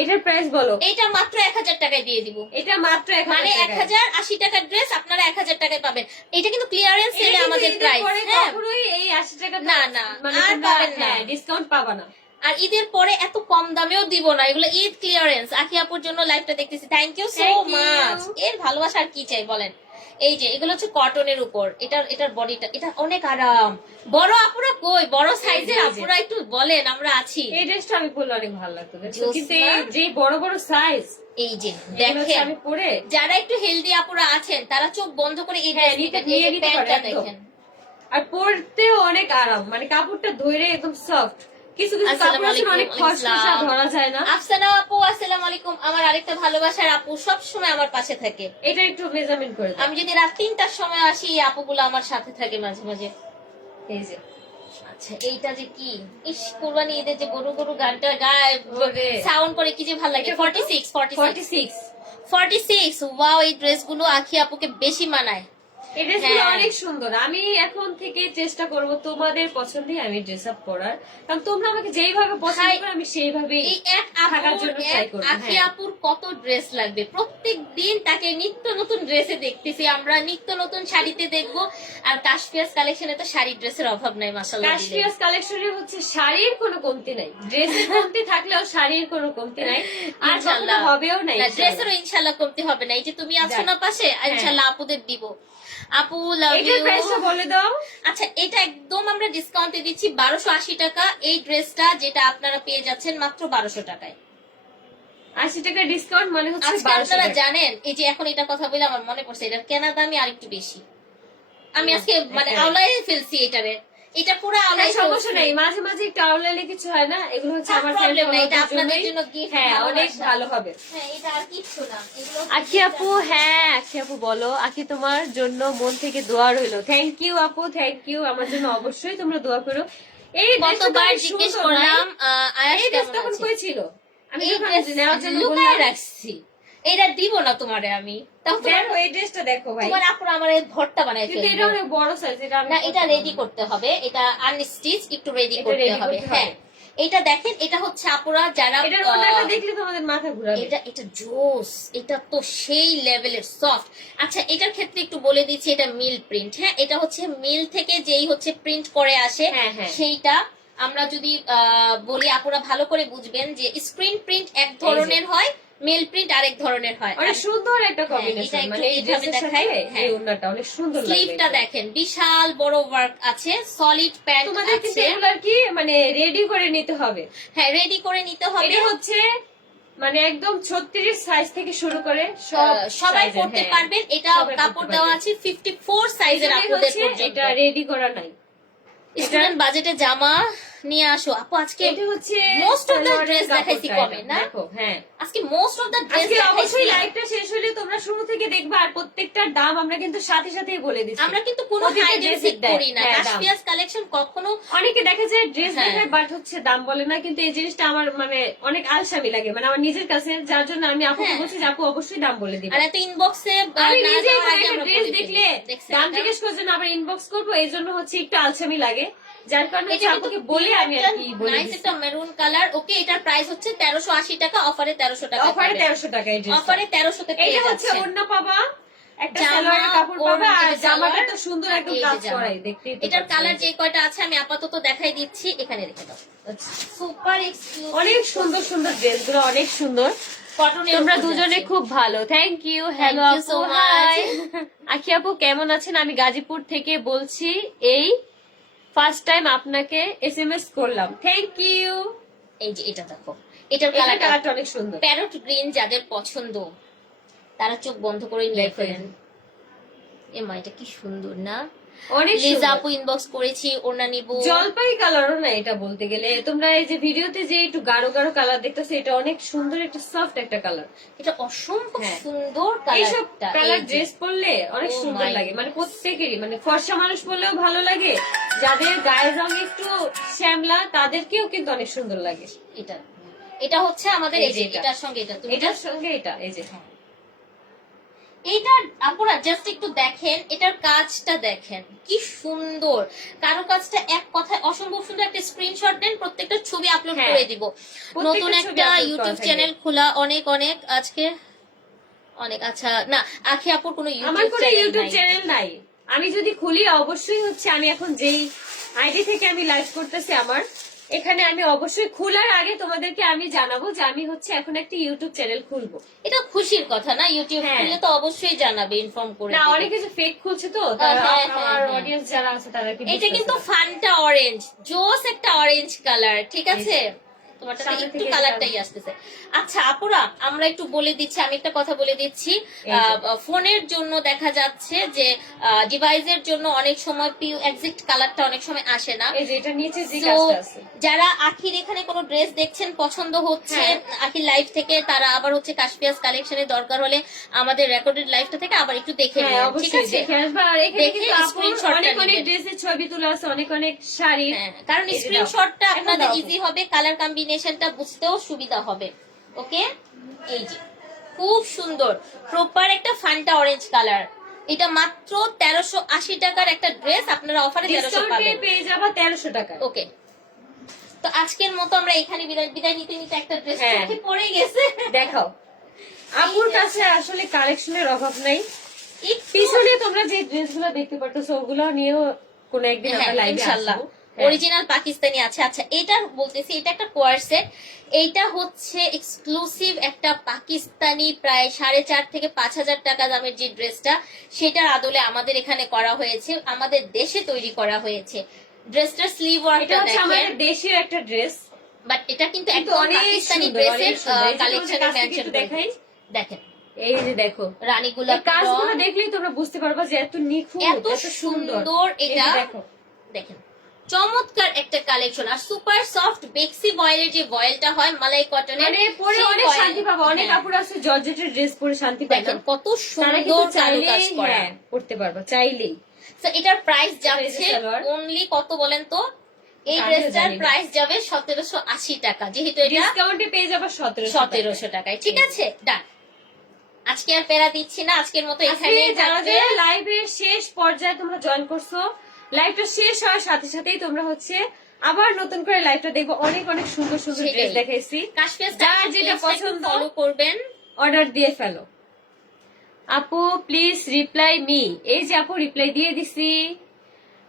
এটার প্রাইস বলো। এটা মাত্র 1000 টাকায় দিয়ে দিব। এটা মাত্র 1000 মানে টাকায়। 1080 টাকার ড্রেস আপনারা 1000 টাকায় পাবেন। এটা কিন্তু ক্লিয়ারেন্স এটা সেলে কিন্তু আমাদের ঈদের প্রাইস। পরে হ্যাঁ, কখনোই এই 80 টাকা না, না, আর পাবেন না। ডিসকাউন্ট পাবা না। আর ঈদের পরে এত কম দামেও দিব না, এগুলো ঈদ ক্লিয়ারেন্স। আখি আপুর জন্য লাইভটা দেখতেছি, thank you so Thank you. Much. এর ভালোবাসা আর কি চাই বলেন। এই যে এগুলো হচ্ছে কটনের উপর, এটার বডিটা, এটা অনেক আরাম। বড় আপুরা কই, বড় সাইজের এই যে। আপুরা একটু বলেন, আমরা আছি। এই ড্রেসটা আমি পরলে অনেক ভালো লাগতো দেখছো। জোস কিন্তু না? এই যে বড় বড় সাইজ এই যে দেখেন, আমি পরে যারা একটু হেলদি আপুরা আছেন তারা চোখ বন্ধ করে এই হ্যাঁ, ড্রেস নিতে- নিবেন। এই যে নিয়ে নিতে পারে প্যান্টটা একদম। দেখেন। আর পরতেও অনেক আরাম, মানে কাপড়টা ধরে একদম সফট। কিছু কিছু আসসালামু কাপড় আছে না, অনেক আলাইকুম, খসখসা, আসসালাম। ধরা যায় না। আফসানা আপু আসসালামু আলাইকুম। আমার আরেকটা ভালোবাসার আপু সব সময় আমার পাশে থাকে। এটা একটু মেজারমেন্ট করে দাও। আমি যদি রাত 3টার সময় আসি, এই আপুগুলো আমার সাথে থাকে মাঝে মাঝে। এই যে আচ্ছা, এইটা যে কি, ইস কুরবানি ঈদের যে গরু গরু গানটা গায়, ওরে। সাউন্ড করে কি যে ভালো লাগে। এটা কত? 46 46 ওয়াও, এই ড্রেসগুলো আখি আপুকে বেশি মানায়। এই ড্রেসগুলো হ্যাঁ। অনেক সুন্দর। আমি এখন থেকে চেষ্টা করব তোমাদের পছন্দে আমি ড্রেস আপ করার, কারণ তোমরা আমাকে যেইভাবে পছন্দ ভাই, করো আমি সেইভাবেই এই এক থাকার আপুর, জন্য ট্রাই করব। আখি হ্যাঁ। আপুর কত ড্রেস লাগবে। প্রত্যেক দিন তাকে নিত্য নতুন ড্রেসে দেখতেছি আমরা, নিত্য নতুন শাড়িতে দেখবো। আর কাশফিয়াস কালেকশনে তো শাড়ি ড্রেসের অভাব নাই মাশাআল্লাহ। কাশফিয়াস কালেকশনে হচ্ছে শাড়ির কোনো কমতি নাই, ড্রেসের কমতি থাকলেও শাড়ির কোনো কমতি নাই, আর কখনো ইনশাআল্লাহ হবেও না। ড্রেসেরও ইনশাআল্লাহ কমতি হবে না। এই যে তুমি আছো না পাশে, ইনশাআল্লাহ আপুদের দিব। আপু লাভ ইউ। এটার প্রাইসটা বলে দাও। আচ্ছা, এটা একদম আমরা ডিসকাউন্টে দিচ্ছি 1280 টাকা। এই ড্রেসটা যেটা আপনারা পেয়ে যাচ্ছেন মাত্র 1200 টাকায়। 80 টাকা ডিসকাউন্ট মানে হচ্ছে আজকে 1200 আপনারা টাকা। জানেন, এই যে এখন এটা কথা বলে আমার মনে পড়ছে, এটার কেনা দামই আরেকটু বেশি। আমি আজকে মানে হ্যাঁ। আওলাই ফেলছি এটারে। এটা পুরো হ্যাঁ, আলাই সমস্যা নাই, মাঝে মাঝে একটু আউটলাইনে কিছু হয় না, এগুলো হচ্ছে আমার প্রবলেম নাই, friend এটা আপনাদের জন্যই। জন্য গিফট। হ্যাঁ, অনেক ভালো হবে। হ্যাঁ, এটা আর কিচ্ছু না, এগুলো আখি আপু, হ্যাঁ আখি আপু বলো, আখি তোমার জন্য মন থেকে দোয়া রইলো। থ্যাংক ইউ আপু, থ্যাংক ইউ, আমার জন্য অবশ্যই তোমরা দোয়া করো। এই ড্রেসটা তো কতবার অনেক জিজ্ঞেস সুন্দর, ভাই। করলাম আয়াস এই ড্রেস কেমন তখন আছে? কই ছিল? আমি এই যখন ড্রেস নেওয়ার জন্য লুকায় বললাম, রাখছি, এটা দিব না তোমারে আমি। তাও দেখো এই ড্রেসটা দেখো ভাই, তোমার আপুর আমার এই ভরটা বানাই কিন্তু এটা ফেলবে। অনেক বড় সাইজ, এটা আমি না, এটা করতে রেডি পারবো না। করতে হবে, এটা আনস্টিচ একটু রেডি এটা করতে ready হবে। করতে হ্যাঁ, হবে। এটা দেখেন, এটা হচ্ছে আপুরা যারা এটার ওড়নাটা দেখলে তোমাদের মাথা ঘুরাবে। এটা জোস, এটা তো সেই লেভেলের সফট। আচ্ছা, এটার ক্ষেত্রে একটু বলে দিচ্ছি, এটা মিল প্রিন্ট। হ্যাঁ, এটা হচ্ছে মিল থেকে যেই হচ্ছে প্রিন্ট করে আসে, হ্যাঁ, হ্যাঁ। সেইটা আমরা যদি বলি, আপুরা ভালো করে বুঝবেন যে স্ক্রিন প্রিন্ট এক ধরনের হয়, মিল প্রিন্ট আরেক ধরনের হয়। অনেক সুন্দর একটা এটা কম্বিনেশন, একটু মানে এই এইভাবে ড্রেসের সাথে দেখাই। হ্যাঁ। এই ওড়নাটা অনেক সুন্দর লাগবে। স্লিভটা দেখেন, বিশাল বড় ওয়ার্ক আছে, সলিড প্যান্ট তোমাদের কিন্তু আছে। এগুলো আর কি মানে রেডি করে নিতে হবে। হ্যাঁ, রেডি করে নিতে হবে। এটা হচ্ছে মানে একদম 36 সাইজ থেকে শুরু করে সব সবাই size এর, পড়তে হ্যাঁ। পারবেন। এটা সবাই পড়তে কাপড় দেওয়া পারবে। আছে 54 সাইজের এজন্যই আপুদের হচ্ছে পর্যন্ত। এটা রেডি করা নাই। স্টুডেন্ট বাজেটে জামা নিয়ে আসো আপু। আজকে এটা হচ্ছে মোস্ট অফ দ্য সালোয়ারের ড্রেস দেখাইছি কাপড়টা কমে এটা, না? দেখো, হ্যাঁ। আজকে মোস্ট অফ দ্য ড্রেস আজকে দেখাইছি। অবশ্যই লাইভটা শেষ হলে তোমরা শুরু থেকে দেখবা, আর প্রত্যেকটার দাম আমরা কিন্তু সাথে সাথেই বলে দিচ্ছি। আমরা কিন্তু কোনো প্রতিটা হাইড এন্ড dress সিক এর দেয়। করি না। হ্যাঁ, দাম। কাশপিয়াস কালেকশন কখনো অনেকে দেখা যায় ড্রেস হ্যাঁ। দেখায় বাট হচ্ছে দাম বলে না, কিন্তু এই জিনিসটা আমার মানে অনেক আলসামি লাগে, মানে আমার নিজের কাছে, যার জন্য আমি আপুকে হ্যাঁ। বলছি যে আপু অবশ্যই দাম বলে দিবে। আর এত ইনবক্সে আমি নিজে একটা ড্রেস দেখলে দাম জিজ্ঞেস করার জন্য আবার ইনবক্স করবো, এই জন্য হচ্ছে একটু আলসামি লাগে, যার কারণে হচ্ছে আপুকে বলে আমি আর কি বলে নাইস একটা মেরুন কালার। ওকে, এটার প্রাইস হচ্ছে 1380 টাকা, অফারে 1300 টাকা। অফারে 1300 টাকা এই ড্রেস। অফারে 1300 তে পেয়ে এটা হচ্ছে যাচ্ছেন। ওড়না পাবা, একটা জামা, সালোয়ারের কাপড় পাবা, ওড়না, আর জামাটা সালোয়ার, তো সুন্দর একদম এই যে কাজ জামা। করাই, দেখতেই তো এটার পাচ্ছ। কালার যে কয়টা আছে আমি আপাতত দেখাই দিচ্ছি, এখানে রেখে দাও। আচ্ছা। সুপার এক্সক্লুসিভ অনেক সুন্দর সুন্দর ড্রেস গুলো, অনেক সুন্দর। কটনের তোমরা উপর দুজনে যাচ্ছে। খুব ভালো, thank you. Hello Thank you আপু, so হাই। much. আখি আপু কেমন আছেন? আমি গাজীপুর থেকে বলছি, এই ফার্স্ট টাইম আপনাকে এসএমএস করলাম। Thank you. এই যে এটা দেখো, এটার এটার কালারটা কালারটা অনেক সুন্দর। প্যারট গ্রিন, যাদের পছন্দ তারা চোখ বন্ধ করে নিয়ে দেখেন। ফেলেন। এমা, এটা কি সুন্দর না? অনেক লিজা সুন্দর। আপু ইনবক্স করেছি, ওড়না নিব। জলপাই কালারও না এটা বলতে গেলে, তোমরা এই যে ভিডিওতে যে একটু গাঢ় গাঢ় কালার দেখতেছো, এটা অনেক সুন্দর একটা সফট একটা কালার। এটা অসম্ভব হ্যাঁ। সুন্দর এইসব কালারটা। কালার ড্রেস পরলে অনেক Oh সুন্দর my লাগে, মানে প্রত্যেকেরই, মানে ফর্সা মানুষ পরলেও ভালো লাগে, যাদের গায়ের রং একটু শ্যামলা তাদেরকেও কিন্তু অনেক সুন্দর লাগে। এটা এটা হচ্ছে আমাদের এই এই যে যে এটা। এটার সঙ্গে এটা তুমি এটার সঙ্গে এটা, এই যে এইটা আপনারা জাস্ট একটু দেখেন, এটার কাজটা দেখেন কি সুন্দর। কারো কাজটা এক কথায় অসম্ভব সুন্দর। একটা স্ক্রিনশট দেন, প্রত্যেকটা ছবি আপলোড হ্যাঁ। করে দিব। নতুন ছবি একটা upload করা ইউটিউব থাকবে। চ্যানেল খোলা, অনেক অনেক আজকে অনেক। আচ্ছা না, আখি আপুর কোনো আমার ইউটিউব কোনো চ্যানেল ইউটিউব নাই। চ্যানেল নাই। আমি যদি খুলি অবশ্যই হচ্ছে, আমি এখন যেই আইডি থেকে আমি লাইভ করতেছি আমার, এখানে আমি অবশ্যই খোলার আগে তোমাদেরকে আমি জানাবো যে আমি হচ্ছে এখন একটা ইউটিউব চ্যানেল খুলবো। এটা খুশির কথা না? ইউটিউব হ্যাঁ। খুললে তো অবশ্যই জানাবে, ইনফর্ম করে না, দিবে। অনেকে যে ফেক খুলছে তো, তারা হ্যাঁ, আমার হ্যাঁ। অডিয়েন্স যারা আছে তারা কি এটা বুঝতেছে কিন্তু না। ফান্টা অরেঞ্জ, জোস একটা অরেঞ্জ কালার, ঠিক আছে? তোমারটা সামনে একটু থেকে কালারটাই আসতেছে। আচ্ছা আপুরা, আমরা একটু বলে দিচ্ছি, আমি একটা কথা বলে দিচ্ছি। এই যে। ফোনের জন্য দেখা যাচ্ছে যে ডিভাইসের জন্য অনেক সময় পিউ এক্সাক্ট কালারটা অনেক সময় আসে না। এই যে এটা নিচে যে So, কাজটা আছে, যারা আখির এখানে কোনো ড্রেস দেখছেন পছন্দ হচ্ছে হ্যাঁ। আখির লাইভ থেকে, তারা আবার হচ্ছে কাশপিয়াস কালেকশনের দরকার হলে আমাদের রেকর্ডেড লাইভটা থেকে আবার একটু দেখে হ্যাঁ নেবেন, ঠিক অবশ্যই আছে? দেখে আসবা। আর এখানে দেখে কিন্তু আপুর screenshotটা অনেক অনেক নিবেন। ড্রেসের ছবি তোলা আছে, অনেক অনেক শাড়ি। হ্যাঁ, কারণ এই যে দাও। স্ক্রিনশটটা এখন আপনাদের দাও। ইজি হবে, কালার কম্বিনেশনটা বুঝতেও সুবিধা হবে। ওকে, এই যে খুব সুন্দর প্রপার একটা ফান্টা অরেঞ্জ কালার। এটা মাত্র 1380 টাকার একটা ড্রেস, আপনারা অফারে 1300 ডিসকাউন্টে পাবেন। পেয়ে যাবা 1300 টাকা। ওকে, তো আজকের মতো আমরা এখানে বিদায় নিতে নিতে একটা ড্রেস হ্যাঁ। চোখে পড়ে গেছে। দেখাও, আপুর কাছে আসলে কালেকশনের অভাব নাই। একটু- পিছনে তোমরা যে ড্রেসগুলো দেখতে পারতেছো ওগুলো নিয়েও কোন একদিন হ্যাঁ, আমরা লাইভে ইনশাআল্লাহ আসবো। হ্যাঁ। অরিজিনাল পাকিস্তানি আছে। আচ্ছা, এটা বলতেছি, এটা একটা কোয়ার সেট। এইটা হচ্ছে এক্সক্লুসিভ একটা পাকিস্তানি, প্রায় 4.5 থেকে 5,000 টাকা দামের যে ড্রেসটা, সেটার আদলে আমাদের এখানে করা হয়েছে, আমাদের দেশে তৈরি করা হয়েছে। ড্রেসটার স্লিভ এটা ওয়ার্কটা হচ্ছে দেখেন, আমাদের দেশীয় একটা ড্রেস, বাট এটা কিন্তু কিন্তু একদম অনেক পাকিস্তানি সুন্দর, ড্রেসের অনেক সুন্দর। এই যে তোমাদের কালেকশনে কাছ থেকে মেনশন একটু করে দেখাই। দেখেন। এই যে দেখো, রানী এই গোলাপ কাজগুলো দেখলেই তোমরা বুঝতে পারবা যে এত নিখুঁত, এত এত সুন্দর। সুন্দর এই যে এটা দেখো, দেখেন, চমৎকার একটা কালেকশন। আর সুপার সফট বেক্সি ভয়েলের যে ভয়েলটা হয় মালাই কটনের, মানে পরে অনেক শান্তি পাবো। অনেক আপুরা আছে জর্জেটের ড্রেস পরে শান্তি পায় না, দেখেন কত তারা কিন্তু সুন্দর চাইলেই কারুকাজ করা। পড়তে পারবা, চাইলেই। তো এটার প্রাইস এই যে যাচ্ছে সালোয়ার। অনলি কত বলেন তো? এই আমিও ড্রেসটার জানি না। প্রাইস যাবে 1780 টাকা, যেহেতু এটা ডিসকাউন্টে পেয়ে যাবা 1700 টাকায়। ঠিক আছে, ডান। আজকে আর প্যারা দিচ্ছি না, আজকের মতো এখানে যারা যারা লাইভের শেষ পর্যায়ে তোমরা জয়েন করছো, লাইভটা শেষ হওয়ার সাথে সাথেই তোমরা হচ্ছে আবার নতুন করে লাইভটা দেখবো। অনেক অনেক সুন্দর সুন্দর সেটাই। ড্রেস দেখাইছি, কাশফিয়াস যার যেটা পছন্দ ফলো করবেন। অর্ডার দিয়ে ফেলো। আপু প্লিজ রিপ্লাই মি। এই যে আপু রিপ্লাই দিয়ে দিছি,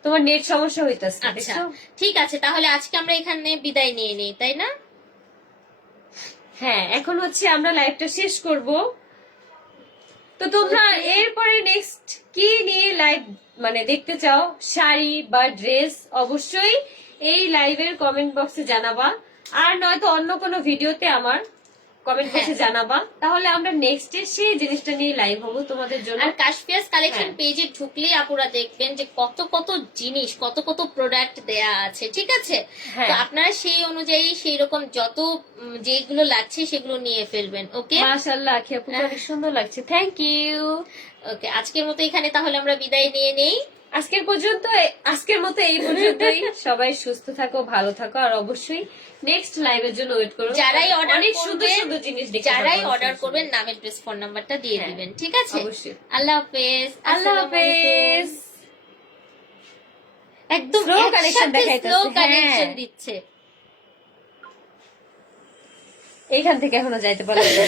তোমার নেট সমস্যা হইতাছে আচ্ছা দেখছো? ঠিক আছে, তাহলে আজকে আমরা এখানে বিদায় নিয়ে নিই, তাই না? হ্যাঁ, এখন হচ্ছে আমরা লাইভটা শেষ করব। তো তোমরা এরপরে নেক্সট কি নিয়ে লাইভ মানে দেখতে চাও, শাড়ি বা ড্রেস, অবশ্যই এই লাইভের কমেন্ট বক্সে জানাবা। আর নয়তো অন্য কোনো ভিডিওতে আমার কমেন্ট বক্সে জানাবা, তাহলে আমরা নেক্সট ডে সেই জিনিসটা নিয়ে লাইভ হবো তোমাদের জন্য। আর কাশফিয়াস কালেকশন হ্যাঁ। পেজে ঢুকলেই আপুরা দেখবেন যে কত কত জিনিস, কত কত প্রোডাক্ট দেয়া আছে। ঠিক আছে, হ্যাঁ। তো আপনারা সেই অনুযায়ী সেই রকম যত যেগুলো লাগছে সেগুলো নিয়ে ফেলবেন। ওকে, মাশাআল্লাহ, আখি আপু অনেক সুন্দর লাগছে, থ্যাংক ইউ। ওকে, আজকের মতো এখানে তাহলে আমরা বিদায় নিয়ে নেই। আজকের মতো এই পর্যন্তই। সবাই সুস্থ থাকো, ভালো থাকো, আর অবশ্যই নেক্সট লাইভের জন্য ওয়েট করো। যারাই অর্ডার অনেক সুন্দর করবেন, সুন্দর জিনিস দেখতে যারাই পারবো। অর্ডার করবেন নামের ড্রেস ফোন নাম্বারটা দিয়ে হ্যাঁ, দিবেন। ঠিক আছে, অবশ্যই। আল্লাহ হাফেজ। আল্লাহ আসসালামু আলাইকুম। হাফেজ। একদম Slow connection দেখাইতেছে, স্লো হ্যাঁ। কানেকশন দিচ্ছে। এইখান থেকে এখনো যাইতে পারলাম না।